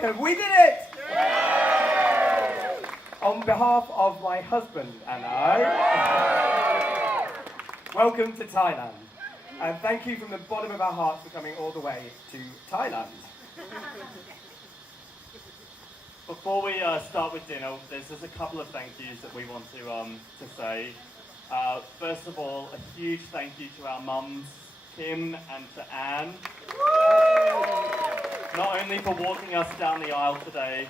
welcome. We did it! On behalf of my husband and I, welcome to Thailand. And thank you from the bottom of our hearts for coming all the way to Thailand. Before we start with dinner, there's just a couple of thank yous that we want to say. First of all, a huge thank you to our mums, Kim and to Anne. Not only for walking us down the aisle today,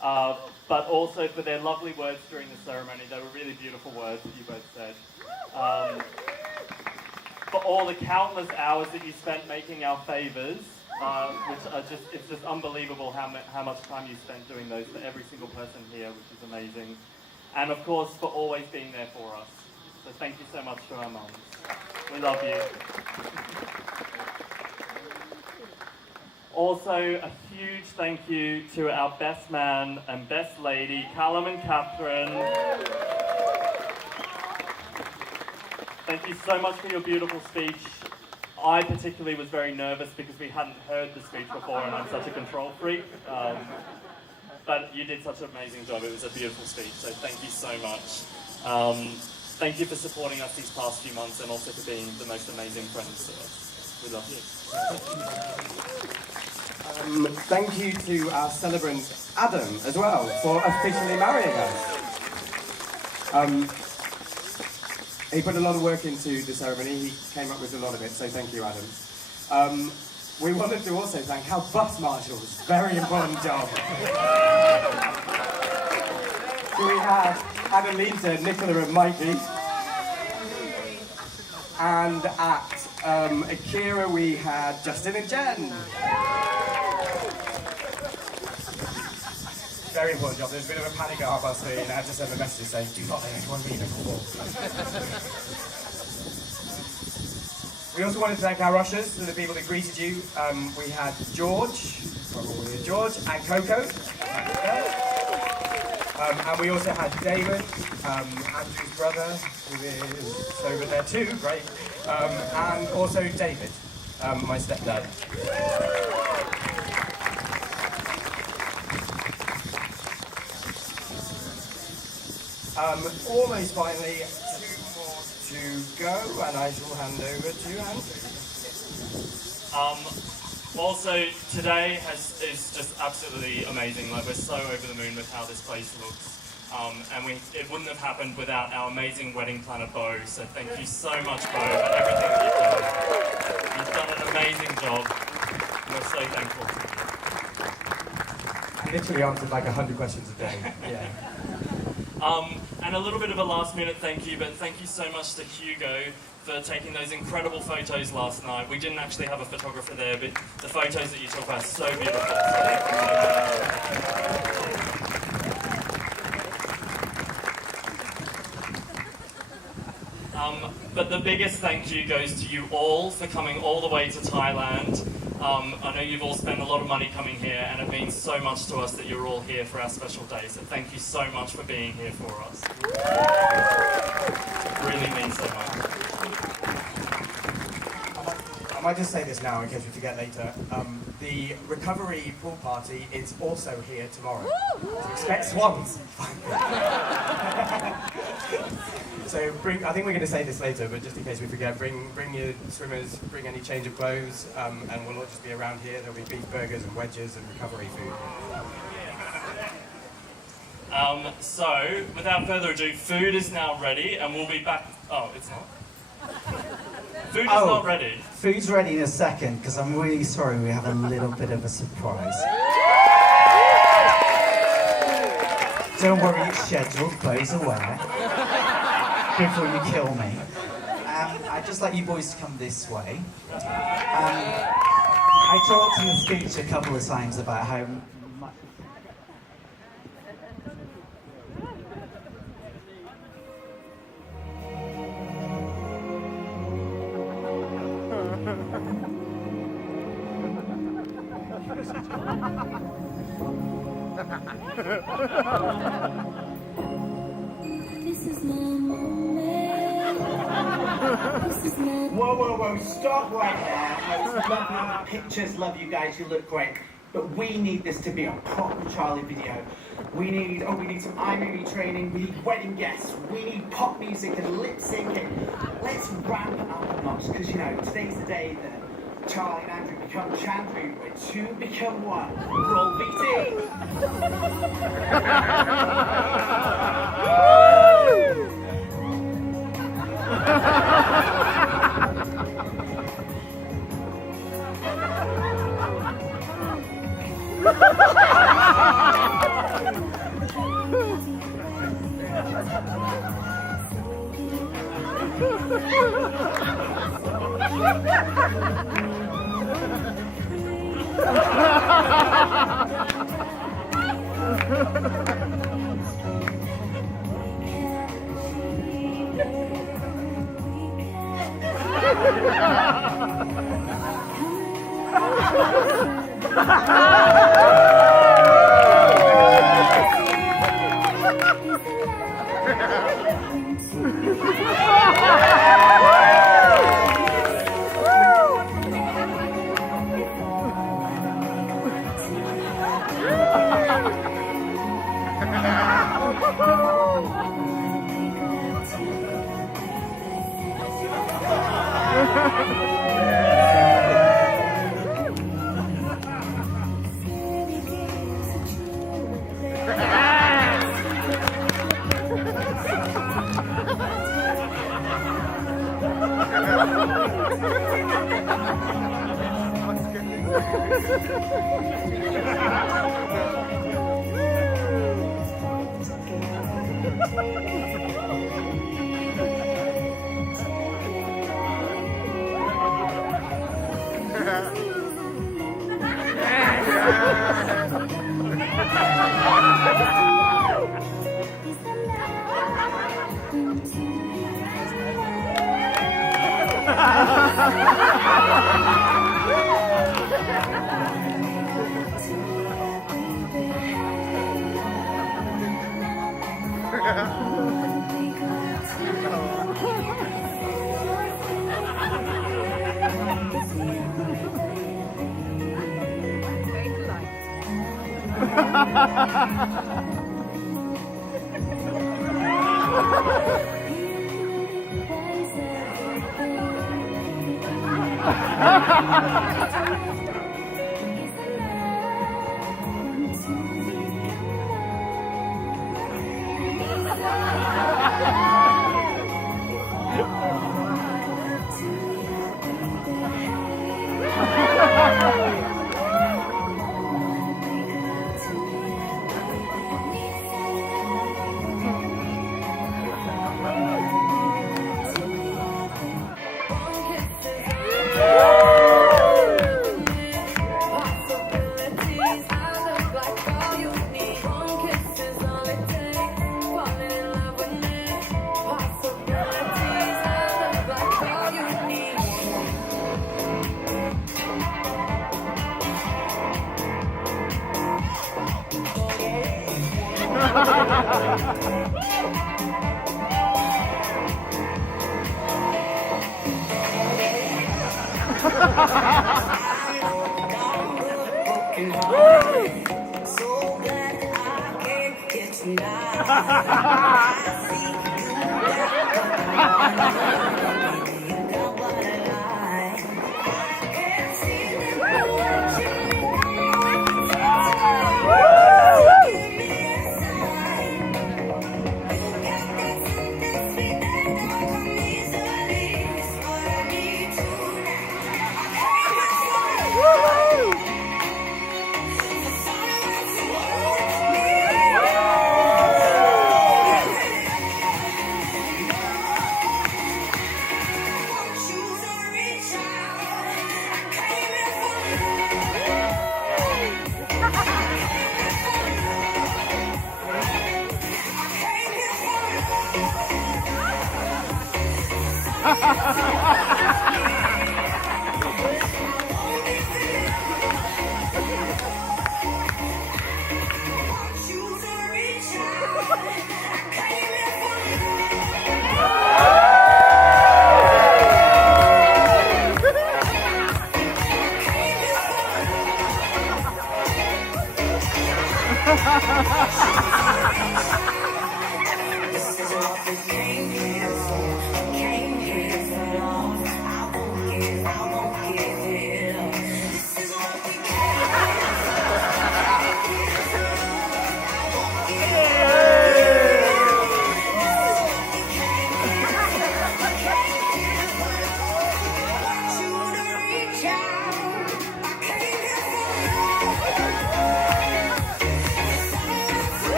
but also for their lovely words during the ceremony. They were really beautiful words that you both said. For all the countless hours that you spent making our favours, which are it's just unbelievable how much time you spent doing those for every single person here, which is amazing. And of course, for always being there for us. So thank you so much to our mums. We love you. Also, a huge thank you to our best man and best lady, Callum and Catherine. Thank you so much for your beautiful speech. I particularly was very nervous because we hadn't heard the speech before and I'm such a control freak. But you did such an amazing job. It was a beautiful speech, so thank you so much. Thank you for supporting us these past few months and also for being the most amazing friends to us. We love you. Thank you to our celebrant Adam as well for officially marrying us. He put a lot of work into the ceremony. He came up with a lot of it, so thank you, Adam. We wanted to also thank our bus marshals. Very important job. So we had Adelita, Nicola and Mikey. And at Akira we had Justin and Jen. Very important job. There's a bit of a panic at 3:30 and I had to send a message saying, do not let anyone leave before. We also wanted to thank our ushers and the people that greeted you. We had George, and Coco. And we also had David, Andrew's brother, who is over there too, great. And also David, my stepdad. Almost finally, 2 more to go, and I shall hand over to Andrew. Also, today is just absolutely amazing. Like, we're so over the moon with how this place looks. And it wouldn't have happened without our amazing wedding planner, Bo. So thank you so much, Bo, for everything that you've done. You've done an amazing job. We're so thankful to you. I literally answered like 100 questions a day. Yeah. And a little bit of a last minute thank you, but thank you so much to Hugo for taking those incredible photos last night. We didn't actually have a photographer there, but the photos that you took are so beautiful. So thank you so much. But the biggest thank you goes to you all for coming all the way to Thailand. I know you've all spent a lot of money coming here, and it means so much to us that you're all here for our special day. So thank you so much for being here for us. It really means so much. I might just say this now in case we forget later. The recovery pool party is also here tomorrow. So expect swans. So I think we're going to say this later, but just in case we forget, bring your swimmers, bring any change of clothes, and we'll all just be around here. There'll be beef burgers and wedges and recovery food. So, without further ado, food is now ready, and we'll be back. Oh, it's not. Food is not ready. Food's ready in a second, because I'm really sorry we have a little bit of a surprise. Don't worry, it's scheduled, clothes aware. Before you kill me. I'd just like you boys to come this way. I talked in the speech a couple of times about how much... This is my moment. This is my... Whoa, stop right there. I love your pictures, love you guys, you look great. but we need this to be a proper Charlie video. We need some iMovie training, we need wedding guests, we need pop music and lip syncing. Let's ramp it up a notch, because you know, today's the day that Charlie and Andrew become Chandrew, where two become one. Roll VT!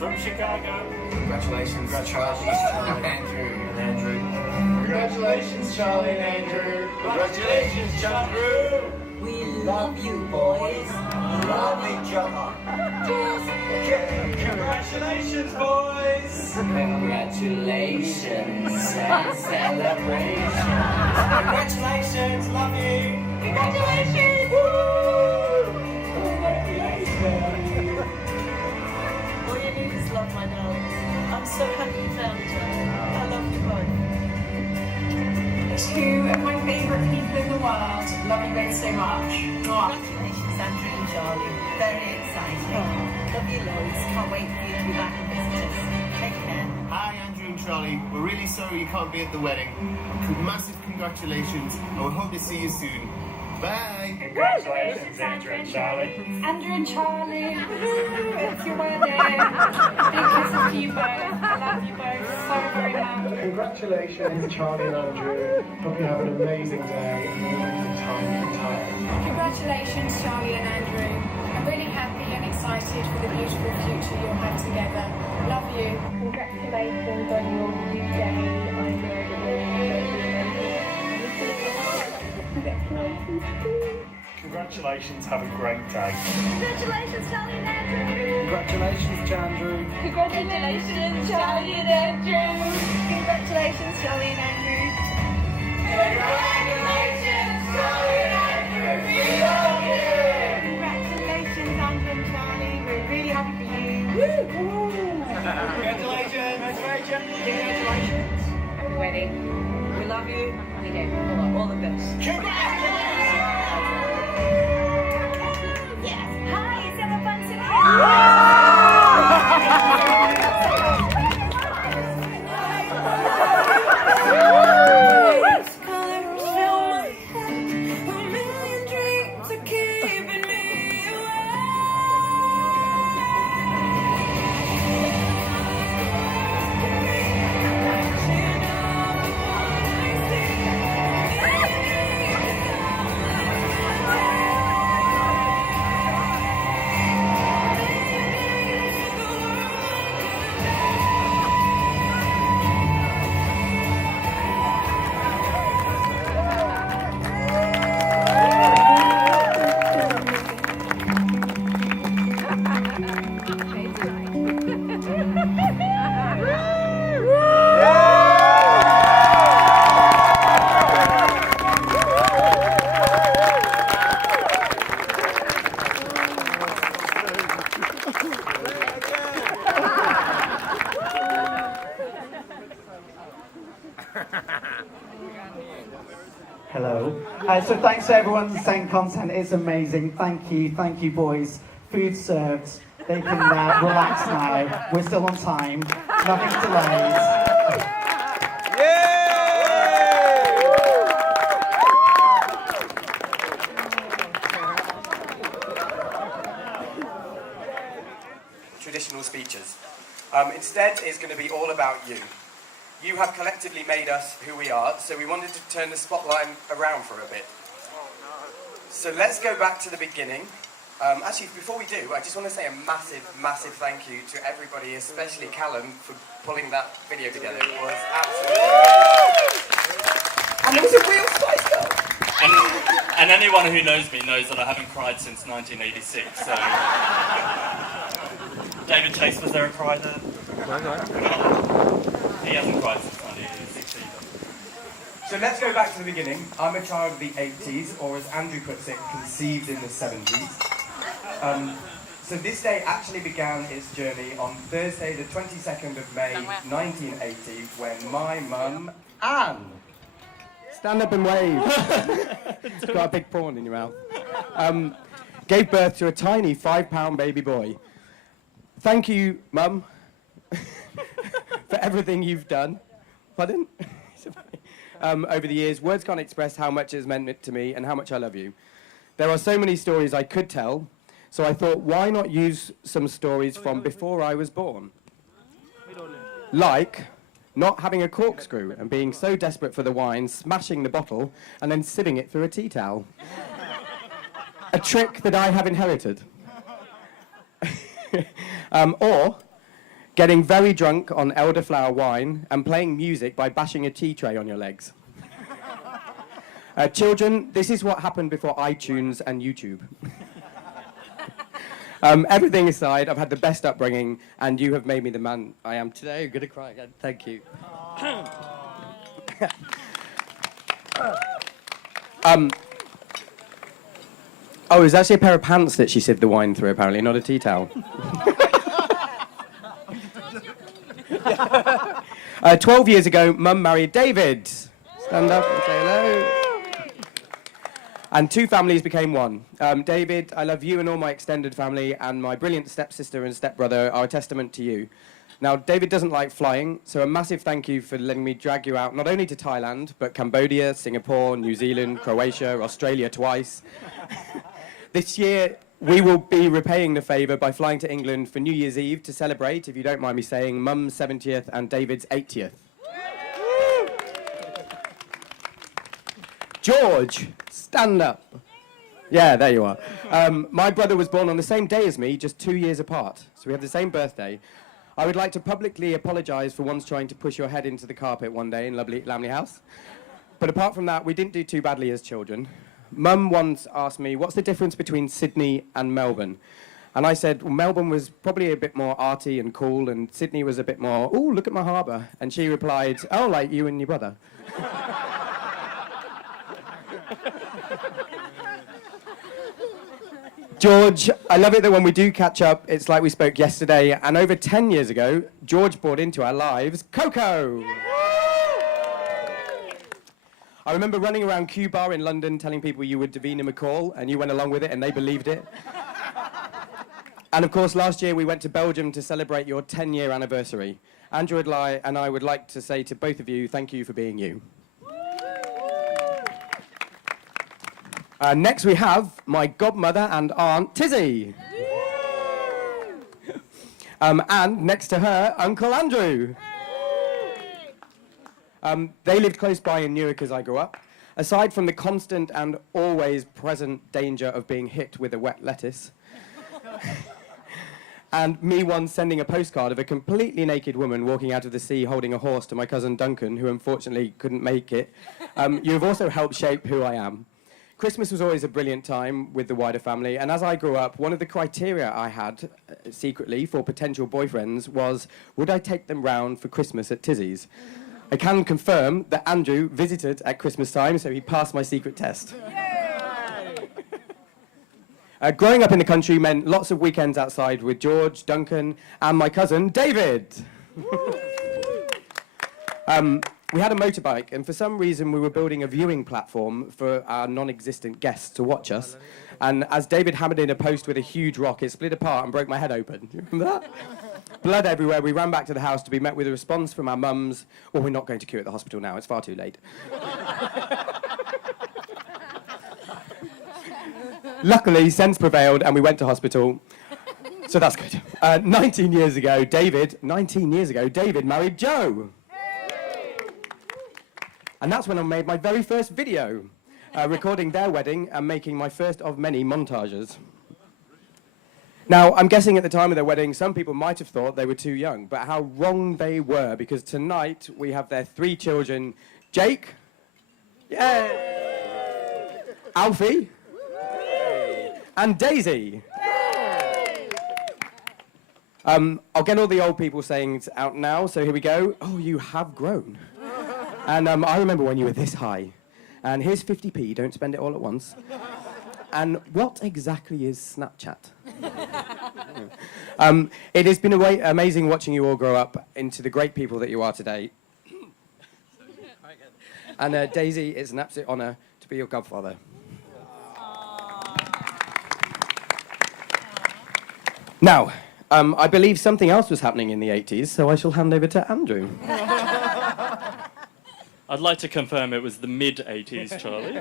from Chicago. Congratulations, Charlie and Andrew. Congratulations, Charlie and Andrew. Congratulations, Chandrew. We love you, boys. Love each other. Congratulations, boys. Congratulations and celebrations. Congratulations, love you. Congratulations! All you need is love, my darlings. I'm so happy you found each other. I love you both. Two of my favourite people in the world. Love you both so much. Mwah. Congratulations, Andrew and Charlie. Very exciting. Love you loads. Can't wait for you to be back and visit us. Take care. Hi, Andrew and Charlie. We're really sorry you can't be at the wedding. Massive congratulations, and we hope to see you soon. Bye. Congratulations, Andrew and Charlie. Andrew and Charlie. It's your wedding. Big kisses to you both. I love you both so very much. Congratulations, Charlie and Andrew. Hope you have an amazing day and an amazing time in Thailand. Congratulations, Charlie and Andrew. I'm really happy and excited for the beautiful future you'll have together. Love you. Congratulations on your new day. I know that you're Congratulations. Congratulations, have a great day. Congratulations, Charlie and Andrew. Congratulations, Chandrew. Congratulations, Charlie and Andrew. Congratulations, Charlie and Andrew. Congratulations, Charlie and Andrew. We love you. Congratulations, Andrew and Charlie. We're really happy for you. Congratulations. Congratulations on the wedding. We love you. We do. All the best. Hi, it's Emma Bunting. Colors fill my head. A million dreams are keeping me Hello. So thanks to everyone who sent content. It's amazing. Thank you, boys. Food served. They can relax now. We're still on time. Nothing delays. Traditional speeches. Instead, it's going to be all about you. You have collectively made us who we are, so we wanted to turn the spotlight around for a bit. So let's go back to the beginning. Actually, before we do, I just want to say a massive, massive thank you to everybody, especially Callum, for pulling that video together. It was absolutely amazing. And it was a real Spice Girl. And anyone who knows me knows that I haven't cried since 1986, so... David Chase, was there a cry there? He hasn't cried since 1986 either. So let's go back to the beginning. I'm a child of the 80s, or as Andrew puts it, conceived in the 70s. So this day actually began its journey on Thursday, the 22nd of May, 1980, when my mum, Anne... Stand up and wave. Got a big prawn in your mouth. Gave birth to a tiny 5-pound baby boy. Thank you, Mum, for everything you've done. Pardon? Over the years, words can't express how much it has meant to me and how much I love you. There are so many stories I could tell, so I thought, why not use some stories from before I was born? Like not having a corkscrew and being so desperate for the wine, smashing the bottle and then sieving it through a tea towel. A trick that I have inherited. Or getting very drunk on elderflower wine, and playing music by bashing a tea tray on your legs. Children, this is what happened before iTunes and YouTube. Everything aside, I've had the best upbringing, and you have made me the man I am today. I'm going to cry again. Thank you. Oh, it was actually a pair of pants that she sipped the wine through, apparently, not a tea towel. 12 years ago, Mum married David. Stand up and say hello. And two families became one. David, I love you and all my extended family, and my brilliant stepsister and stepbrother are a testament to you. Now, David doesn't like flying, so a massive thank you for letting me drag you out not only to Thailand, but Cambodia, Singapore, New Zealand, Croatia, Australia twice. This year, we will be repaying the favour by flying to England for New Year's Eve to celebrate, if you don't mind me saying, Mum's 70th and David's 80th. George, stand up. Yeah, there you are. My brother was born on the same day as me, just 2 years apart. So we have the same birthday. I would like to publicly apologise for once trying to push your head into the carpet one day in lovely Lamley House. But apart from that, we didn't do too badly as children. Mum once asked me, what's the difference between Sydney and Melbourne? And I said, well, Melbourne was probably a bit more arty and cool, and Sydney was a bit more, ooh, look at my harbour. And she replied, oh, like you and your brother. George, I love it that when we do catch up, it's like we spoke yesterday, and over 10 years ago, George brought into our lives Coco. I remember running around Q Bar in London telling people you were Davina McCall, and you went along with it, and they believed it. And of course, last year we went to Belgium to celebrate your 10-year anniversary. Andrew and I would like to say to both of you, thank you for being you. Next we have my godmother and aunt, Tizzy. And next to her, Uncle Andrew. They lived close by in Newark as I grew up. Aside from the constant and always present danger of being hit with a wet lettuce, and me once sending a postcard of a completely naked woman walking out of the sea holding a horse to my cousin Duncan, who unfortunately couldn't make it, you have also helped shape who I am. Christmas was always a brilliant time with the wider family, and as I grew up, one of the criteria I had secretly for potential boyfriends was, would I take them round for Christmas at Tizzy's? I can confirm that Andrew visited at Christmas time, so he passed my secret test. Growing up in the country meant lots of weekends outside with George, Duncan, and my cousin David. We had a motorbike, and for some reason we were building a viewing platform for our non-existent guests to watch us. And as David hammered in a post with a huge rock, it split apart and broke my head open. Do you remember that? Blood everywhere. We ran back to the house to be met with a response from our mums. Well, we're not going to queue at the hospital now. It's far too late. Luckily, sense prevailed, and we went to hospital. So that's good. 19 years ago, David married Jo. And that's when I made my very first video, recording their wedding and making my first of many montages. Now, I'm guessing at the time of their wedding, some people might have thought they were too young, but how wrong they were, because tonight we have their 3 children, Jake, yay, Alfie, and Daisy. I'll get all the old people sayings out now, so here we go. Oh, you have grown. And I remember when you were this high. And here's 50p, don't spend it all at once. And what exactly is Snapchat? It has been amazing watching you all grow up into the great people that you are today. And Daisy, it's an absolute honour to be your godfather. Now, I believe something else was happening in the 80s, so I shall hand over to Andrew. I'd like to confirm it was the mid-80s, Charlie.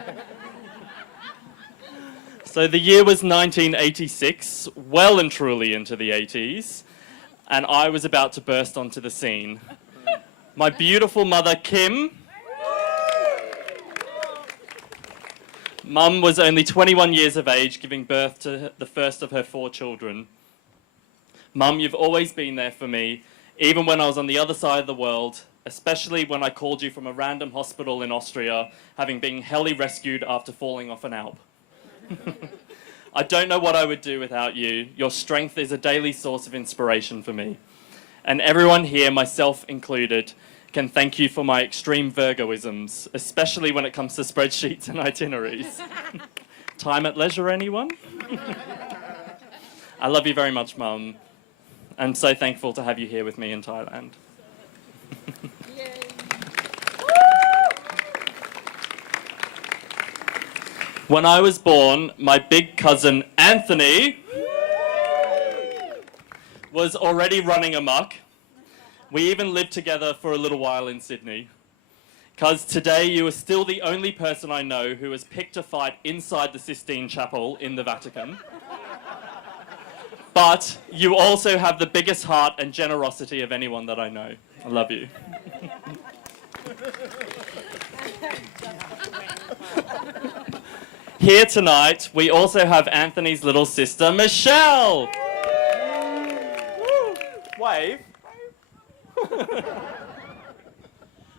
So the year was 1986, well and truly into the 80s, and I was about to burst onto the scene. My beautiful mother, Kim. Mum was only 21 years of age, giving birth to the first of her 4 children. Mum, you've always been there for me, even when I was on the other side of the world, especially when I called you from a random hospital in Austria, having been heli-rescued after falling off an Alp. I don't know what I would do without you. Your strength is a daily source of inspiration for me. And everyone here, myself included, can thank you for my extreme Virgoisms, especially when it comes to spreadsheets and itineraries. Time at leisure, anyone? I love you very much, Mum. I'm so thankful to have you here with me in Thailand. When I was born, my big cousin Anthony was already running amok. We even lived together for a little while in Sydney. Because today you are still the only person I know who has picked a fight inside the Sistine Chapel in the Vatican. But you also have the biggest heart and generosity of anyone that I know. I love you. Here tonight, we also have Anthony's little sister, Michelle. Woo. Wave.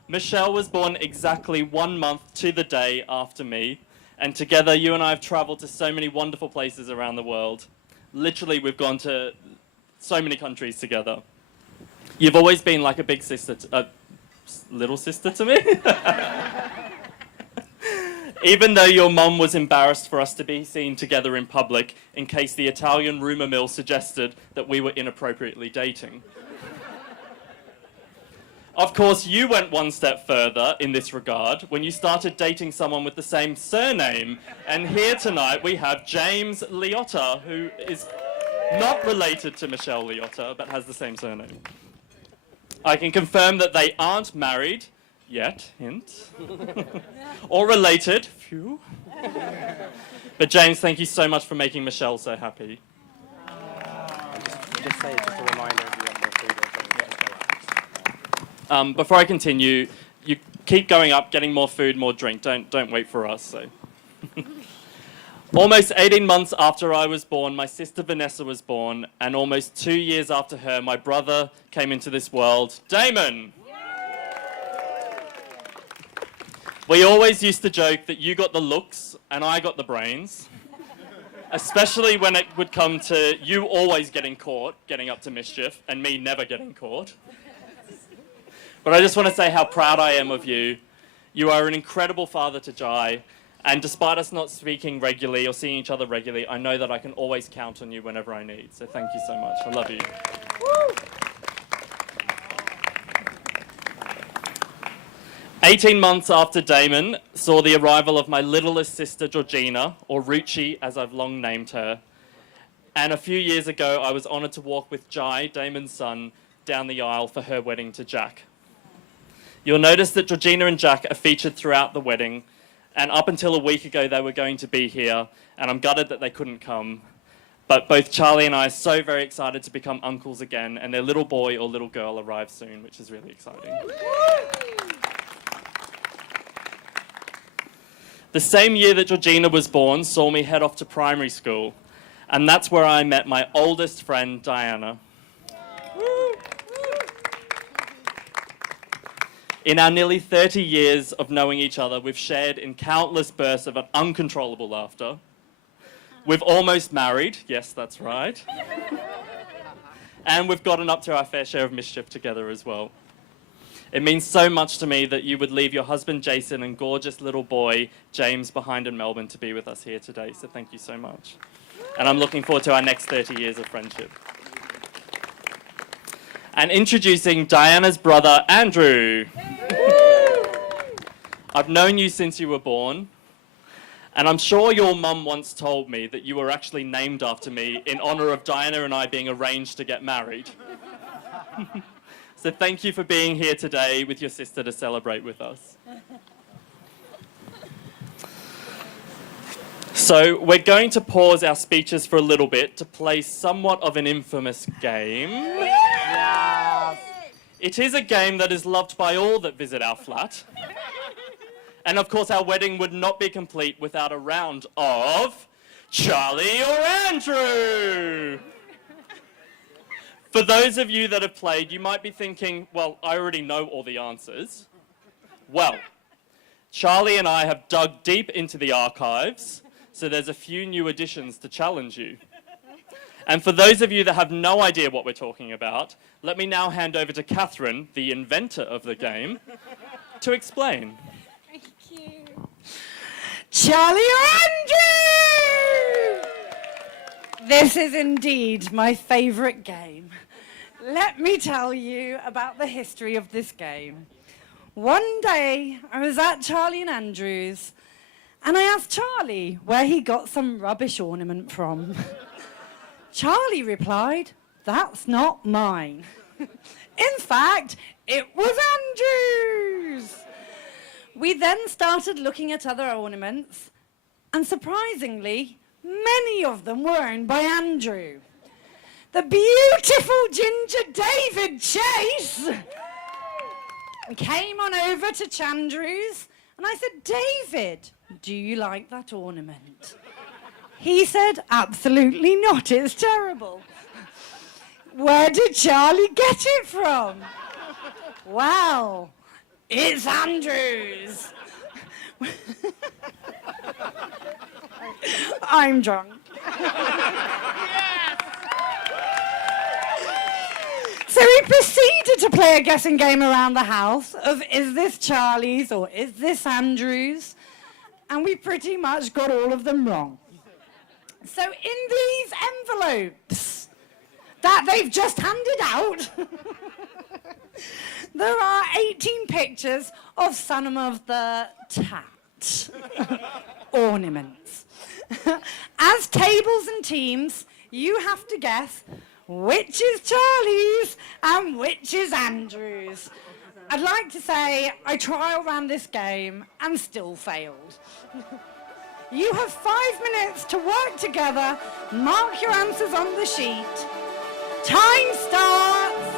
Michelle was born exactly 1 month to the day after me, and together you and I have travelled to so many wonderful places around the world. Literally, we've gone to so many countries together. You've always been like a big sister, little sister to me. Even though your mum was embarrassed for us to be seen together in public in case the Italian rumour mill suggested that we were inappropriately dating. Of course, you went one step further in this regard when you started dating someone with the same surname. And here tonight we have James Liotta, who is not related to Michelle Liotta, but has the same surname. I can confirm that they aren't married yet, hint, or related, phew. But James, thank you so much for making Michelle so happy. Just say it, just a reminder if you want more food or something. Before I continue, you keep going up, getting more food, more drink. Don't wait for us. So, almost 18 months after I was born, my sister Vanessa was born, and almost 2 years after her, my brother came into this world, Damon. We always used to joke that you got the looks and I got the brains, especially when it would come to you always getting caught, getting up to mischief, and me never getting caught. But I just want to say how proud I am of you. You are an incredible father to Jai, and despite us not speaking regularly or seeing each other regularly, I know that I can always count on you whenever I need. So thank you so much. I love you. Woo! 18 months after Damon saw the arrival of my littlest sister, Georgina, or Ruchi, as I've long named her. And a few years ago, I was honoured to walk with Jai, Damon's son, down the aisle for her wedding to Jack. You'll notice that Georgina and Jack are featured throughout the wedding, and up until a week ago, they were going to be here, and I'm gutted that they couldn't come. But both Charlie and I are so very excited to become uncles again, and their little boy or little girl arrives soon, which is really exciting. The same year that Georgina was born saw me head off to primary school, and that's where I met my oldest friend, Diana. In our nearly 30 years of knowing each other, we've shared in countless bursts of uncontrollable laughter. We've almost married, yes, that's right. And we've gotten up to our fair share of mischief together as well. It means so much to me that you would leave your husband Jason and gorgeous little boy James behind in Melbourne to be with us here today, so thank you so much. And I'm looking forward to our next 30 years of friendship. And introducing Diana's brother, Andrew. I've known you since you were born, and I'm sure your mum once told me that you were actually named after me in honour of Diana and I being arranged to get married. So thank you for being here today with your sister to celebrate with us. So we're going to pause our speeches for a little bit to play somewhat of an infamous game. Yes. It is a game that is loved by all that visit our flat. And of course our wedding would not be complete without a round of Charlie or Andrew. For those of you that have played, you might be thinking, well, I already know all the answers. Well, Charlie and I have dug deep into the archives, so there's a few new additions to challenge you. And for those of you that have no idea what we're talking about, let me now hand over to Catherine, the inventor of the game, to explain. Thank you. Charlie or Andrew! This is indeed my favourite game. Let me tell you about the history of this game. One day, I was at Charlie and Andrew's, and I asked Charlie where he got some rubbish ornament from. Charlie replied, "That's not mine." In fact, it was Andrew's. We then started looking at other ornaments, and surprisingly, many of them were owned by Andrew. The beautiful ginger David Chase came on over to Chandrew's, and I said, "David, do you like that ornament?" He said, "Absolutely not, it's terrible." Where did Charlie get it from? Well, it's Andrew's. I'm drunk. So we proceeded to play a guessing game around the house of, is this Charlie's or is this Andrew's? And we pretty much got all of them wrong. So in these envelopes that they've just handed out, there are 18 pictures of some of the tat ornaments. As tables and teams, you have to guess which is Charlie's and which is Andrew's. I'd like to say I trial ran this game and still failed. You have 5 minutes to work together. Mark your answers on the sheet. Time starts.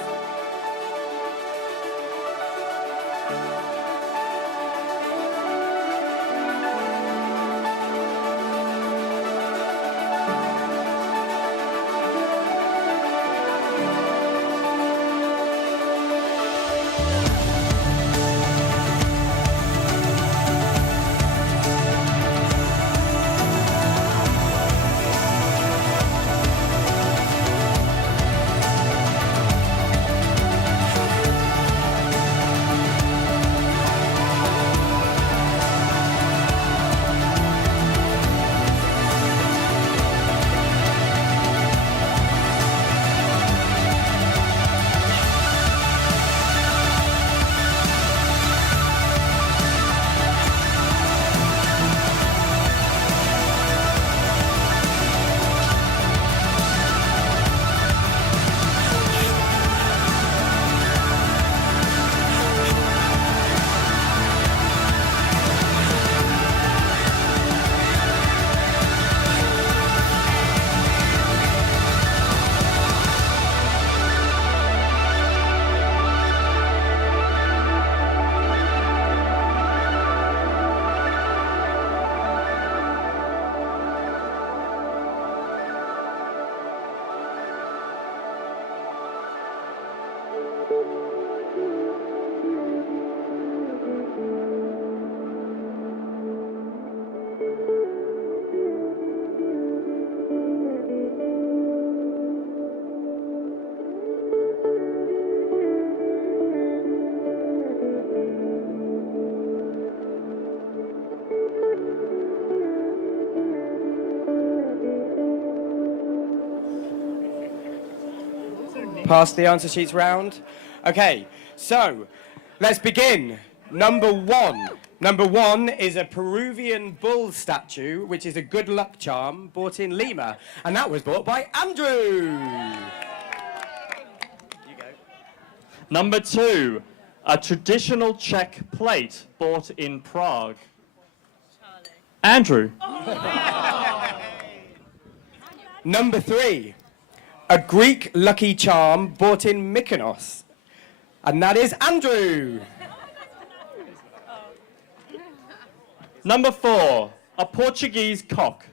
Pass the answer sheets round. Okay, so let's begin. Number one. Number one is a Peruvian bull statue, which is a good luck charm bought in Lima. And that was bought by Andrew. You go. Number two, a traditional Czech plate bought in Prague. Charlie. Andrew. Number three, a Greek lucky charm bought in Mykonos. And that is Andrew. Number four, a Portuguese cock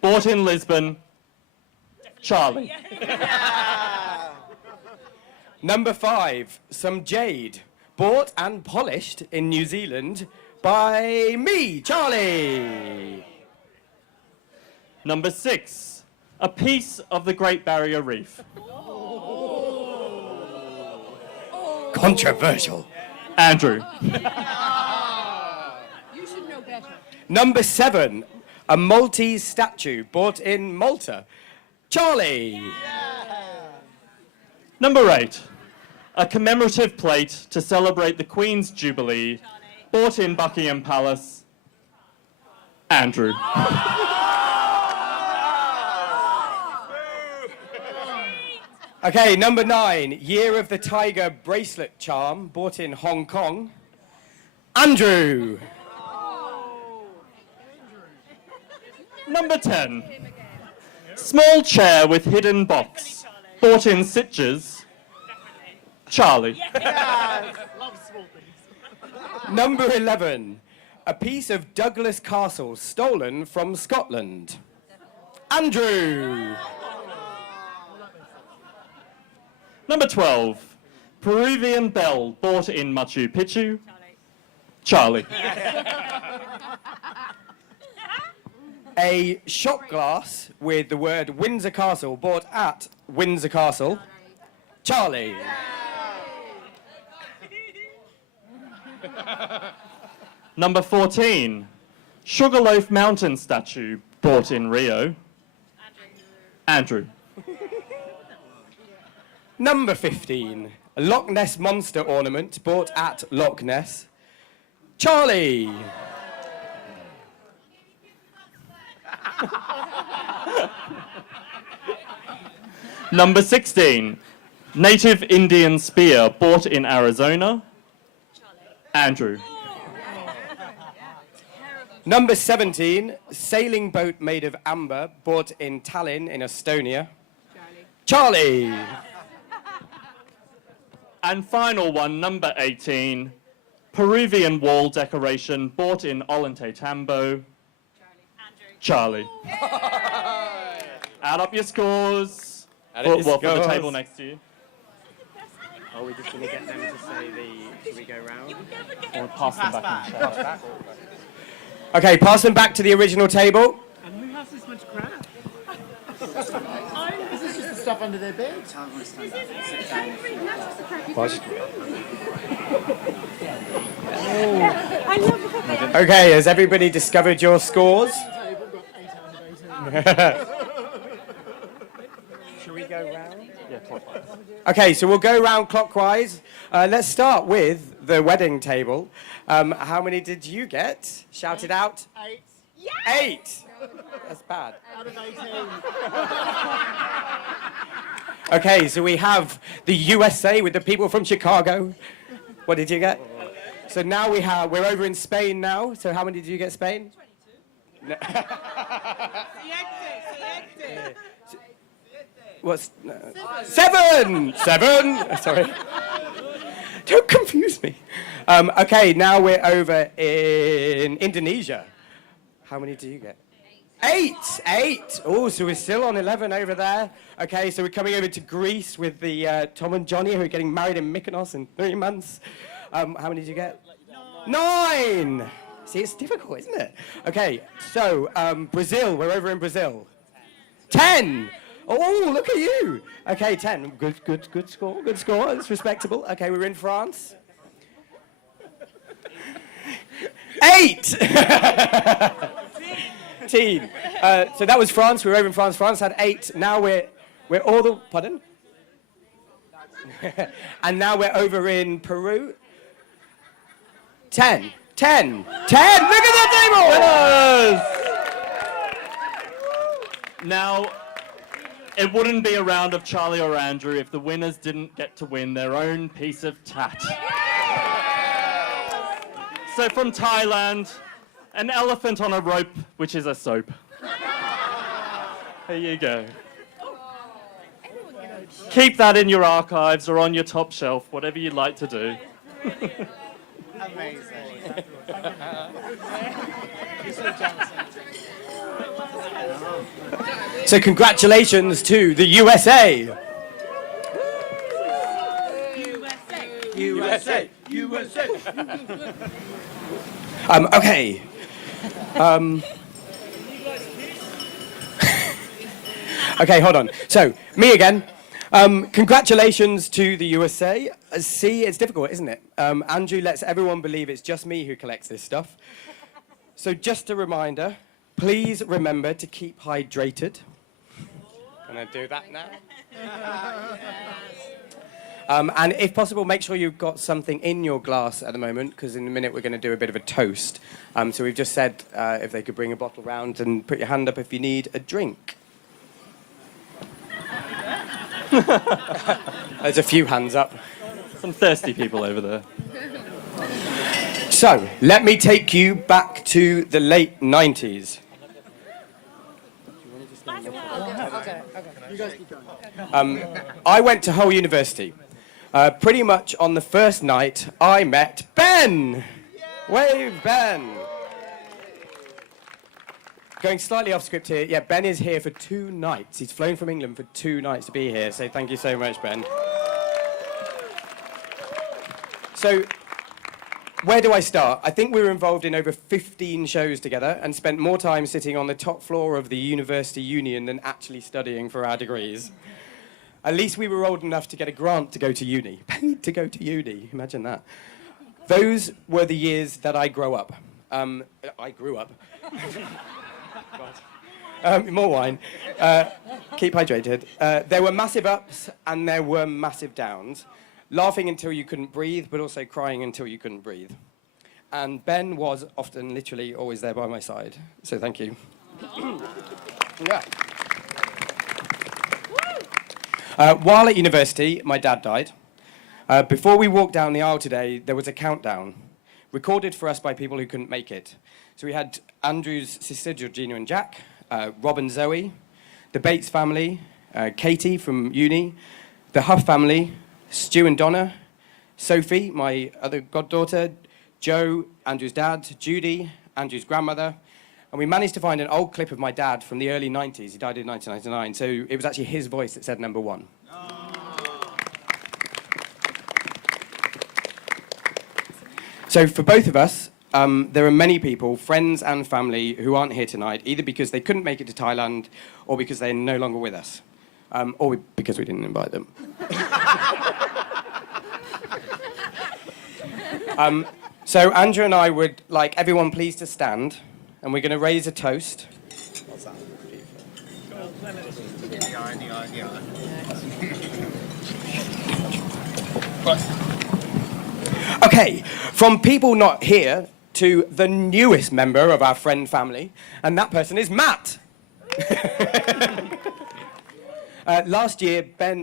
bought in Lisbon. Charlie. Number 5, some jade, bought and polished in New Zealand by me, Charlie. Number 6, a piece of the Great Barrier Reef. Controversial. Andrew. You should know better. Number 7, a Maltese statue bought in Malta. Charlie. Number 8, a commemorative plate to celebrate the Queen's Jubilee, bought in Buckingham Palace. Andrew. Okay, number 9, Year of the Tiger bracelet charm bought in Hong Kong. Andrew. Number 10, small chair with hidden box, bought in Sitges. Charlie. Number 11, a piece of Douglas Castle stolen from Scotland. Andrew. Number 12, Peruvian bell bought in Machu Picchu. Charlie. A shot glass with the word Windsor Castle bought at Windsor Castle. Charlie. Number 14, Sugarloaf Mountain statue bought in Rio. Andrew. Number 15, a Loch Ness monster ornament bought at Loch Ness. Charlie. Number 16, native Indian spear bought in Arizona. Andrew. Number 17, sailing boat made of amber bought in Tallinn in Estonia. Charlie. And final one, number 18, Peruvian wall decoration bought in Ollantaytambo. Charlie. Add up your scores. For the table next to you. Are we just going to get them to say should we go round? Or pass them back in the chat. Okay, pass them back to the original table. And who has this much crap? Is this just the stuff under their bed? Okay, has everybody discovered your scores? Should we go round? Yeah, clockwise. Okay, so we'll go round clockwise. Let's start with the wedding table. How many did you get? Shout it out. 8. 8. That's bad. Out of 18. Okay, so we have the USA with the people from Chicago. What did you get? So now we're over in Spain now. So how many did you get, Spain? 22. No. What's 7? 7. Sorry. Don't confuse me. Okay, now we're over in Indonesia. How many do you get? 8. 8. Oh, so we're still on 11 over there. Okay, so we're coming over to Greece with the Tom and Johnny who are getting married in Mykonos in 3 months. How many did you get? 9. See, it's difficult, isn't it? Okay, so Brazil, we're over in Brazil. 10. Oh, look at you. Okay, 10. Good score. Good score. It's respectable. Okay, we're in France. 8. 18. So that was France. We were over in France. France had 8. Now we're all the... Pardon? And now we're over in Peru. 10. 10. 10. Look at that table! Now, it wouldn't be a round of Charlie or Andrew if the winners didn't get to win their own piece of tat. So from Thailand, an elephant on a rope, which is a soap. There you go. Keep that in your archives or on your top shelf, whatever you'd like to do. Amazing. So congratulations to the USA. USA, USA. Okay. Okay, hold on. So, me again. Congratulations to the USA. See, it's difficult, isn't it? Andrew lets everyone believe it's just me who collects this stuff. So just a reminder, please remember to keep hydrated. Can I do that now? And if possible, make sure you've got something in your glass at the moment, because in a minute we're going to do a bit of a toast. So we've just said if they could bring a bottle round and put your hand up if you need a drink. There's a few hands up. Some thirsty people over there. So, let me take you back to the late 90s. I went to Hull University. Pretty much on the first night, I met Ben! Wave, Ben! Going slightly off script here, yeah, Ben is here for 2 nights. He's flown from England for 2 nights to be here, so thank you so much, Ben. So, where do I start? I think we were involved in over 15 shows together and spent more time sitting on the top floor of the University Union than actually studying for our degrees. At least we were old enough to get a grant to go to uni. Paid to go to uni, imagine that. Those were the years that I grew up. I grew up. More wine. Keep hydrated. There were massive ups and there were massive downs. Laughing until you couldn't breathe, but also crying until you couldn't breathe. And Ben was often, literally, always there by my side. So thank you. Yeah. While at university, my dad died. Before we walked down the aisle today, there was a countdown, recorded for us by people who couldn't make it. So we had Andrew's sister, Georgina and Jack, Rob and Zoe, the Bates family, Katie from uni, the Huff family, Stu and Donna, Sophie, my other goddaughter, Joe, Andrew's dad, Judy, Andrew's grandmother, and we managed to find an old clip of my dad from the early 90s. He died in 1999, so it was actually his voice that said number 1. So for both of us, there are many people, friends and family, who aren't here tonight, either because they couldn't make it to Thailand or because they're no longer with us, or because we didn't invite them. So Andrew and I would like everyone please to stand, and we're going to raise a toast. What's that? Okay, from people not here to the newest member of our friend family, and that person is Matt. Last year, Ben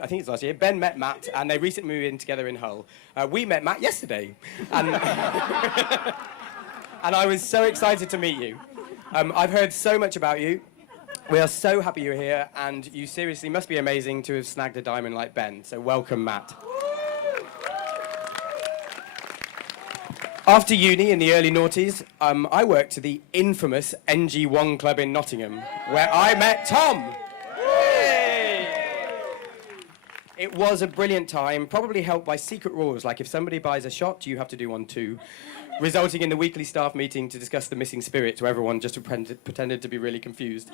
met Matt, and they recently moved in together in Hull. We met Matt yesterday, and, and I was so excited to meet you. I've heard so much about you. We are so happy you're here, and you seriously must be amazing to have snagged a diamond like Ben, so welcome, Matt. After uni in the early noughties, I worked at the infamous NG1 club in Nottingham, where I met Tom. It was a brilliant time, probably helped by secret rules, like if somebody buys a shot, you have to do one too, resulting in the weekly staff meeting to discuss the missing spirits, where everyone just pretended to be really confused.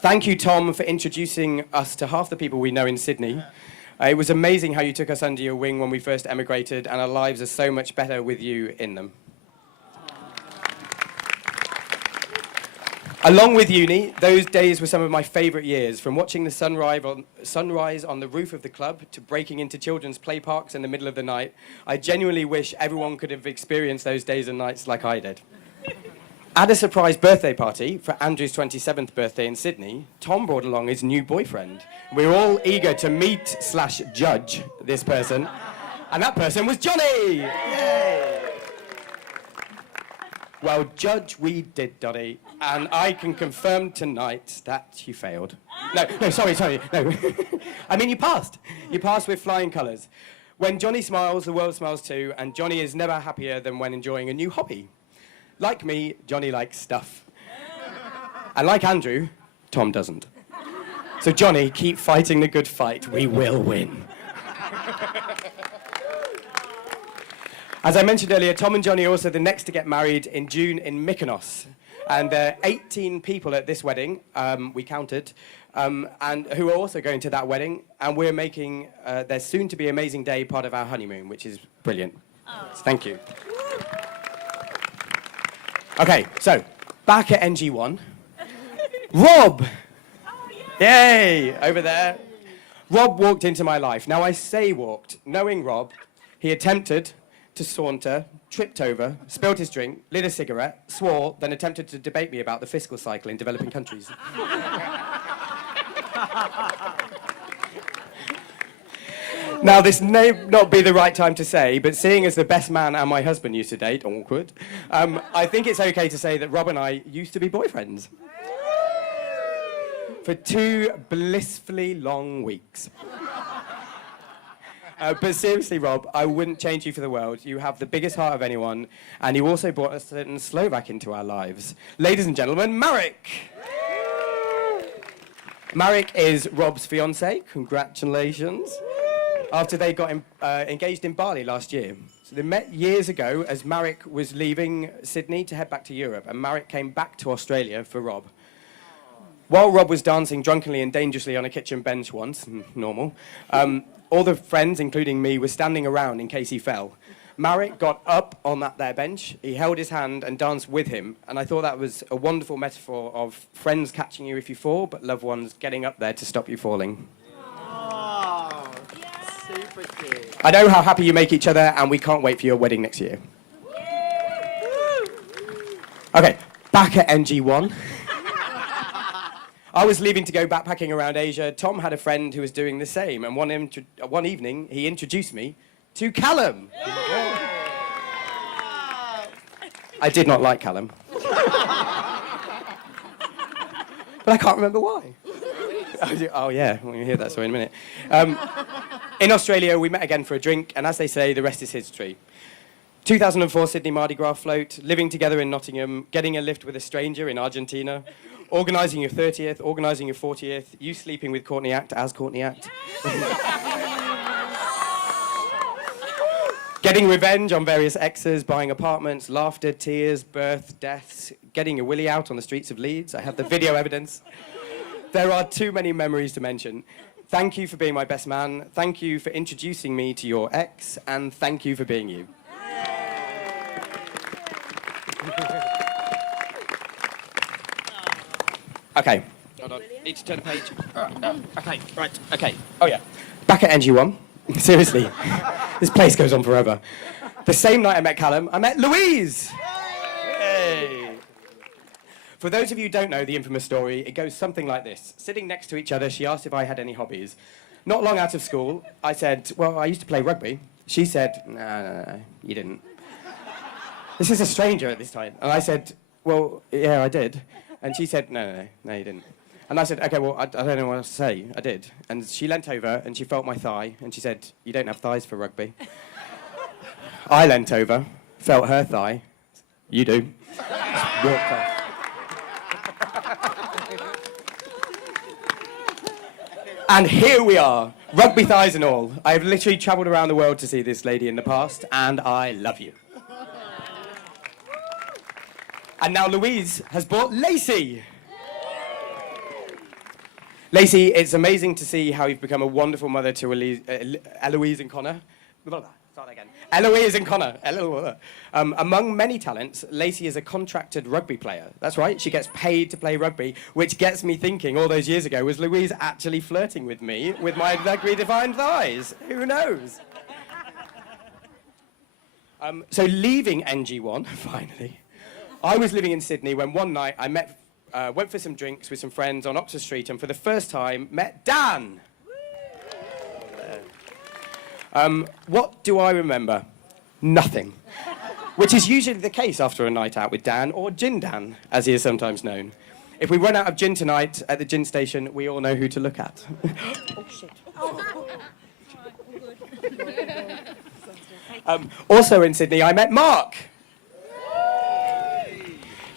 Thank you, Tom, for introducing us to half the people we know in Sydney. It was amazing how you took us under your wing when we first emigrated, and our lives are so much better with you in them. Along with uni, those days were some of my favourite years, from watching the sunrise on the roof of the club to breaking into children's play parks in the middle of the night. I genuinely wish everyone could have experienced those days and nights like I did. At a surprise birthday party for Andrew's 27th birthday in Sydney, Tom brought along his new boyfriend. We were all eager to meet/judge this person, and that person was Johnny! Yay! Well, judge we did, Dottie, and I can confirm tonight that you failed. No, sorry, no. I mean, you passed. You passed with flying colours. When Johnny smiles, the world smiles too, and Johnny is never happier than when enjoying a new hobby. Like me, Johnny likes stuff. And like Andrew, Tom doesn't. So Johnny, keep fighting the good fight. We will win. As I mentioned earlier, Tom and Johnny are also the next to get married in June in Mykonos. And there are 18 people at this wedding, we counted, and who are also going to that wedding. And we're making their soon-to-be amazing day part of our honeymoon, which is brilliant. So thank you. Okay, so back at NG1. Rob! Yay! Over there. Rob walked into my life. Now, I say walked. Knowing Rob, he attempted to saunter, tripped over, spilled his drink, lit a cigarette, swore, then attempted to debate me about the fiscal cycle in developing countries. Now, this may not be the right time to say, but seeing as the best man and my husband used to date, awkward, I think it's okay to say that Rob and I used to be boyfriends. For 2 blissfully long weeks. But seriously, Rob, I wouldn't change you for the world. You have the biggest heart of anyone, and you also brought a certain Slovak into our lives. Ladies and gentlemen, Marek! Marek is Rob's fiancée. Congratulations. After they got engaged in Bali last year. So they met years ago as Marek was leaving Sydney to head back to Europe, and Marek came back to Australia for Rob. While Rob was dancing drunkenly and dangerously on a kitchen bench once, normal, all the friends, including me, were standing around in case he fell. Marek got up on that there bench, he held his hand and danced with him, and I thought that was a wonderful metaphor of friends catching you if you fall, but loved ones getting up there to stop you falling. Oh, super cute. I know how happy you make each other, and we can't wait for your wedding next year. Okay, back at NG1. I was leaving to go backpacking around Asia. Tom had a friend who was doing the same, and one evening he introduced me to Callum. I did not like Callum. But I can't remember why. Oh yeah, we'll hear that story in a minute. In Australia, we met again for a drink, and as they say, the rest is history. 2004 Sydney Mardi Gras float, living together in Nottingham, getting a lift with a stranger in Argentina, organising your 30th, organising your 40th, you sleeping with Courtney Act as Courtney Act. Getting revenge on various exes, buying apartments, laughter, tears, birth, deaths, getting a willy out on the streets of Leeds. I have the video evidence. There are too many memories to mention. Thank you for being my best man. Thank you for introducing me to your ex. And thank you for being you. Okay. Hold on. Need to turn the page. Okay. Right. Okay. Oh, yeah. Back at NG1. Seriously. This place goes on forever. The same night I met Callum, I met Louise. Hey. For those of you who don't know the infamous story, it goes something like this. Sitting next to each other, she asked if I had any hobbies. Not long out of school, I said, well, I used to play rugby. She said, no, you didn't. This is a stranger at this time. And I said, well, yeah, I did. And she said, no, you didn't. And I said, okay, well, I don't know what else to say. I did. And she leant over and she felt my thigh and she said, you don't have thighs for rugby. I leant over, felt her thigh. You do. Just walked off. And here we are, rugby thighs and all. I've literally travelled around the world to see this lady in the past, and I love you. And now Louise has brought Lacey. Lacey, it's amazing to see how you've become a wonderful mother to Eloise and Connor. Start again. Eloise and Connor. Among many talents, Lacey is a contracted rugby player. That's right, she gets paid to play rugby, which gets me thinking, all those years ago, was Louise actually flirting with me with my rugby-defined thighs? Who knows? So leaving NG1, finally, I was living in Sydney when one night I went for some drinks with some friends on Oxford Street and for the first time met Dan. What do I remember? Nothing. Which is usually the case after a night out with Dan, or Gin Dan, as he is sometimes known. If we run out of gin tonight at the gin station, we all know who to look at. Oh, shit. Also in Sydney, I met Mark.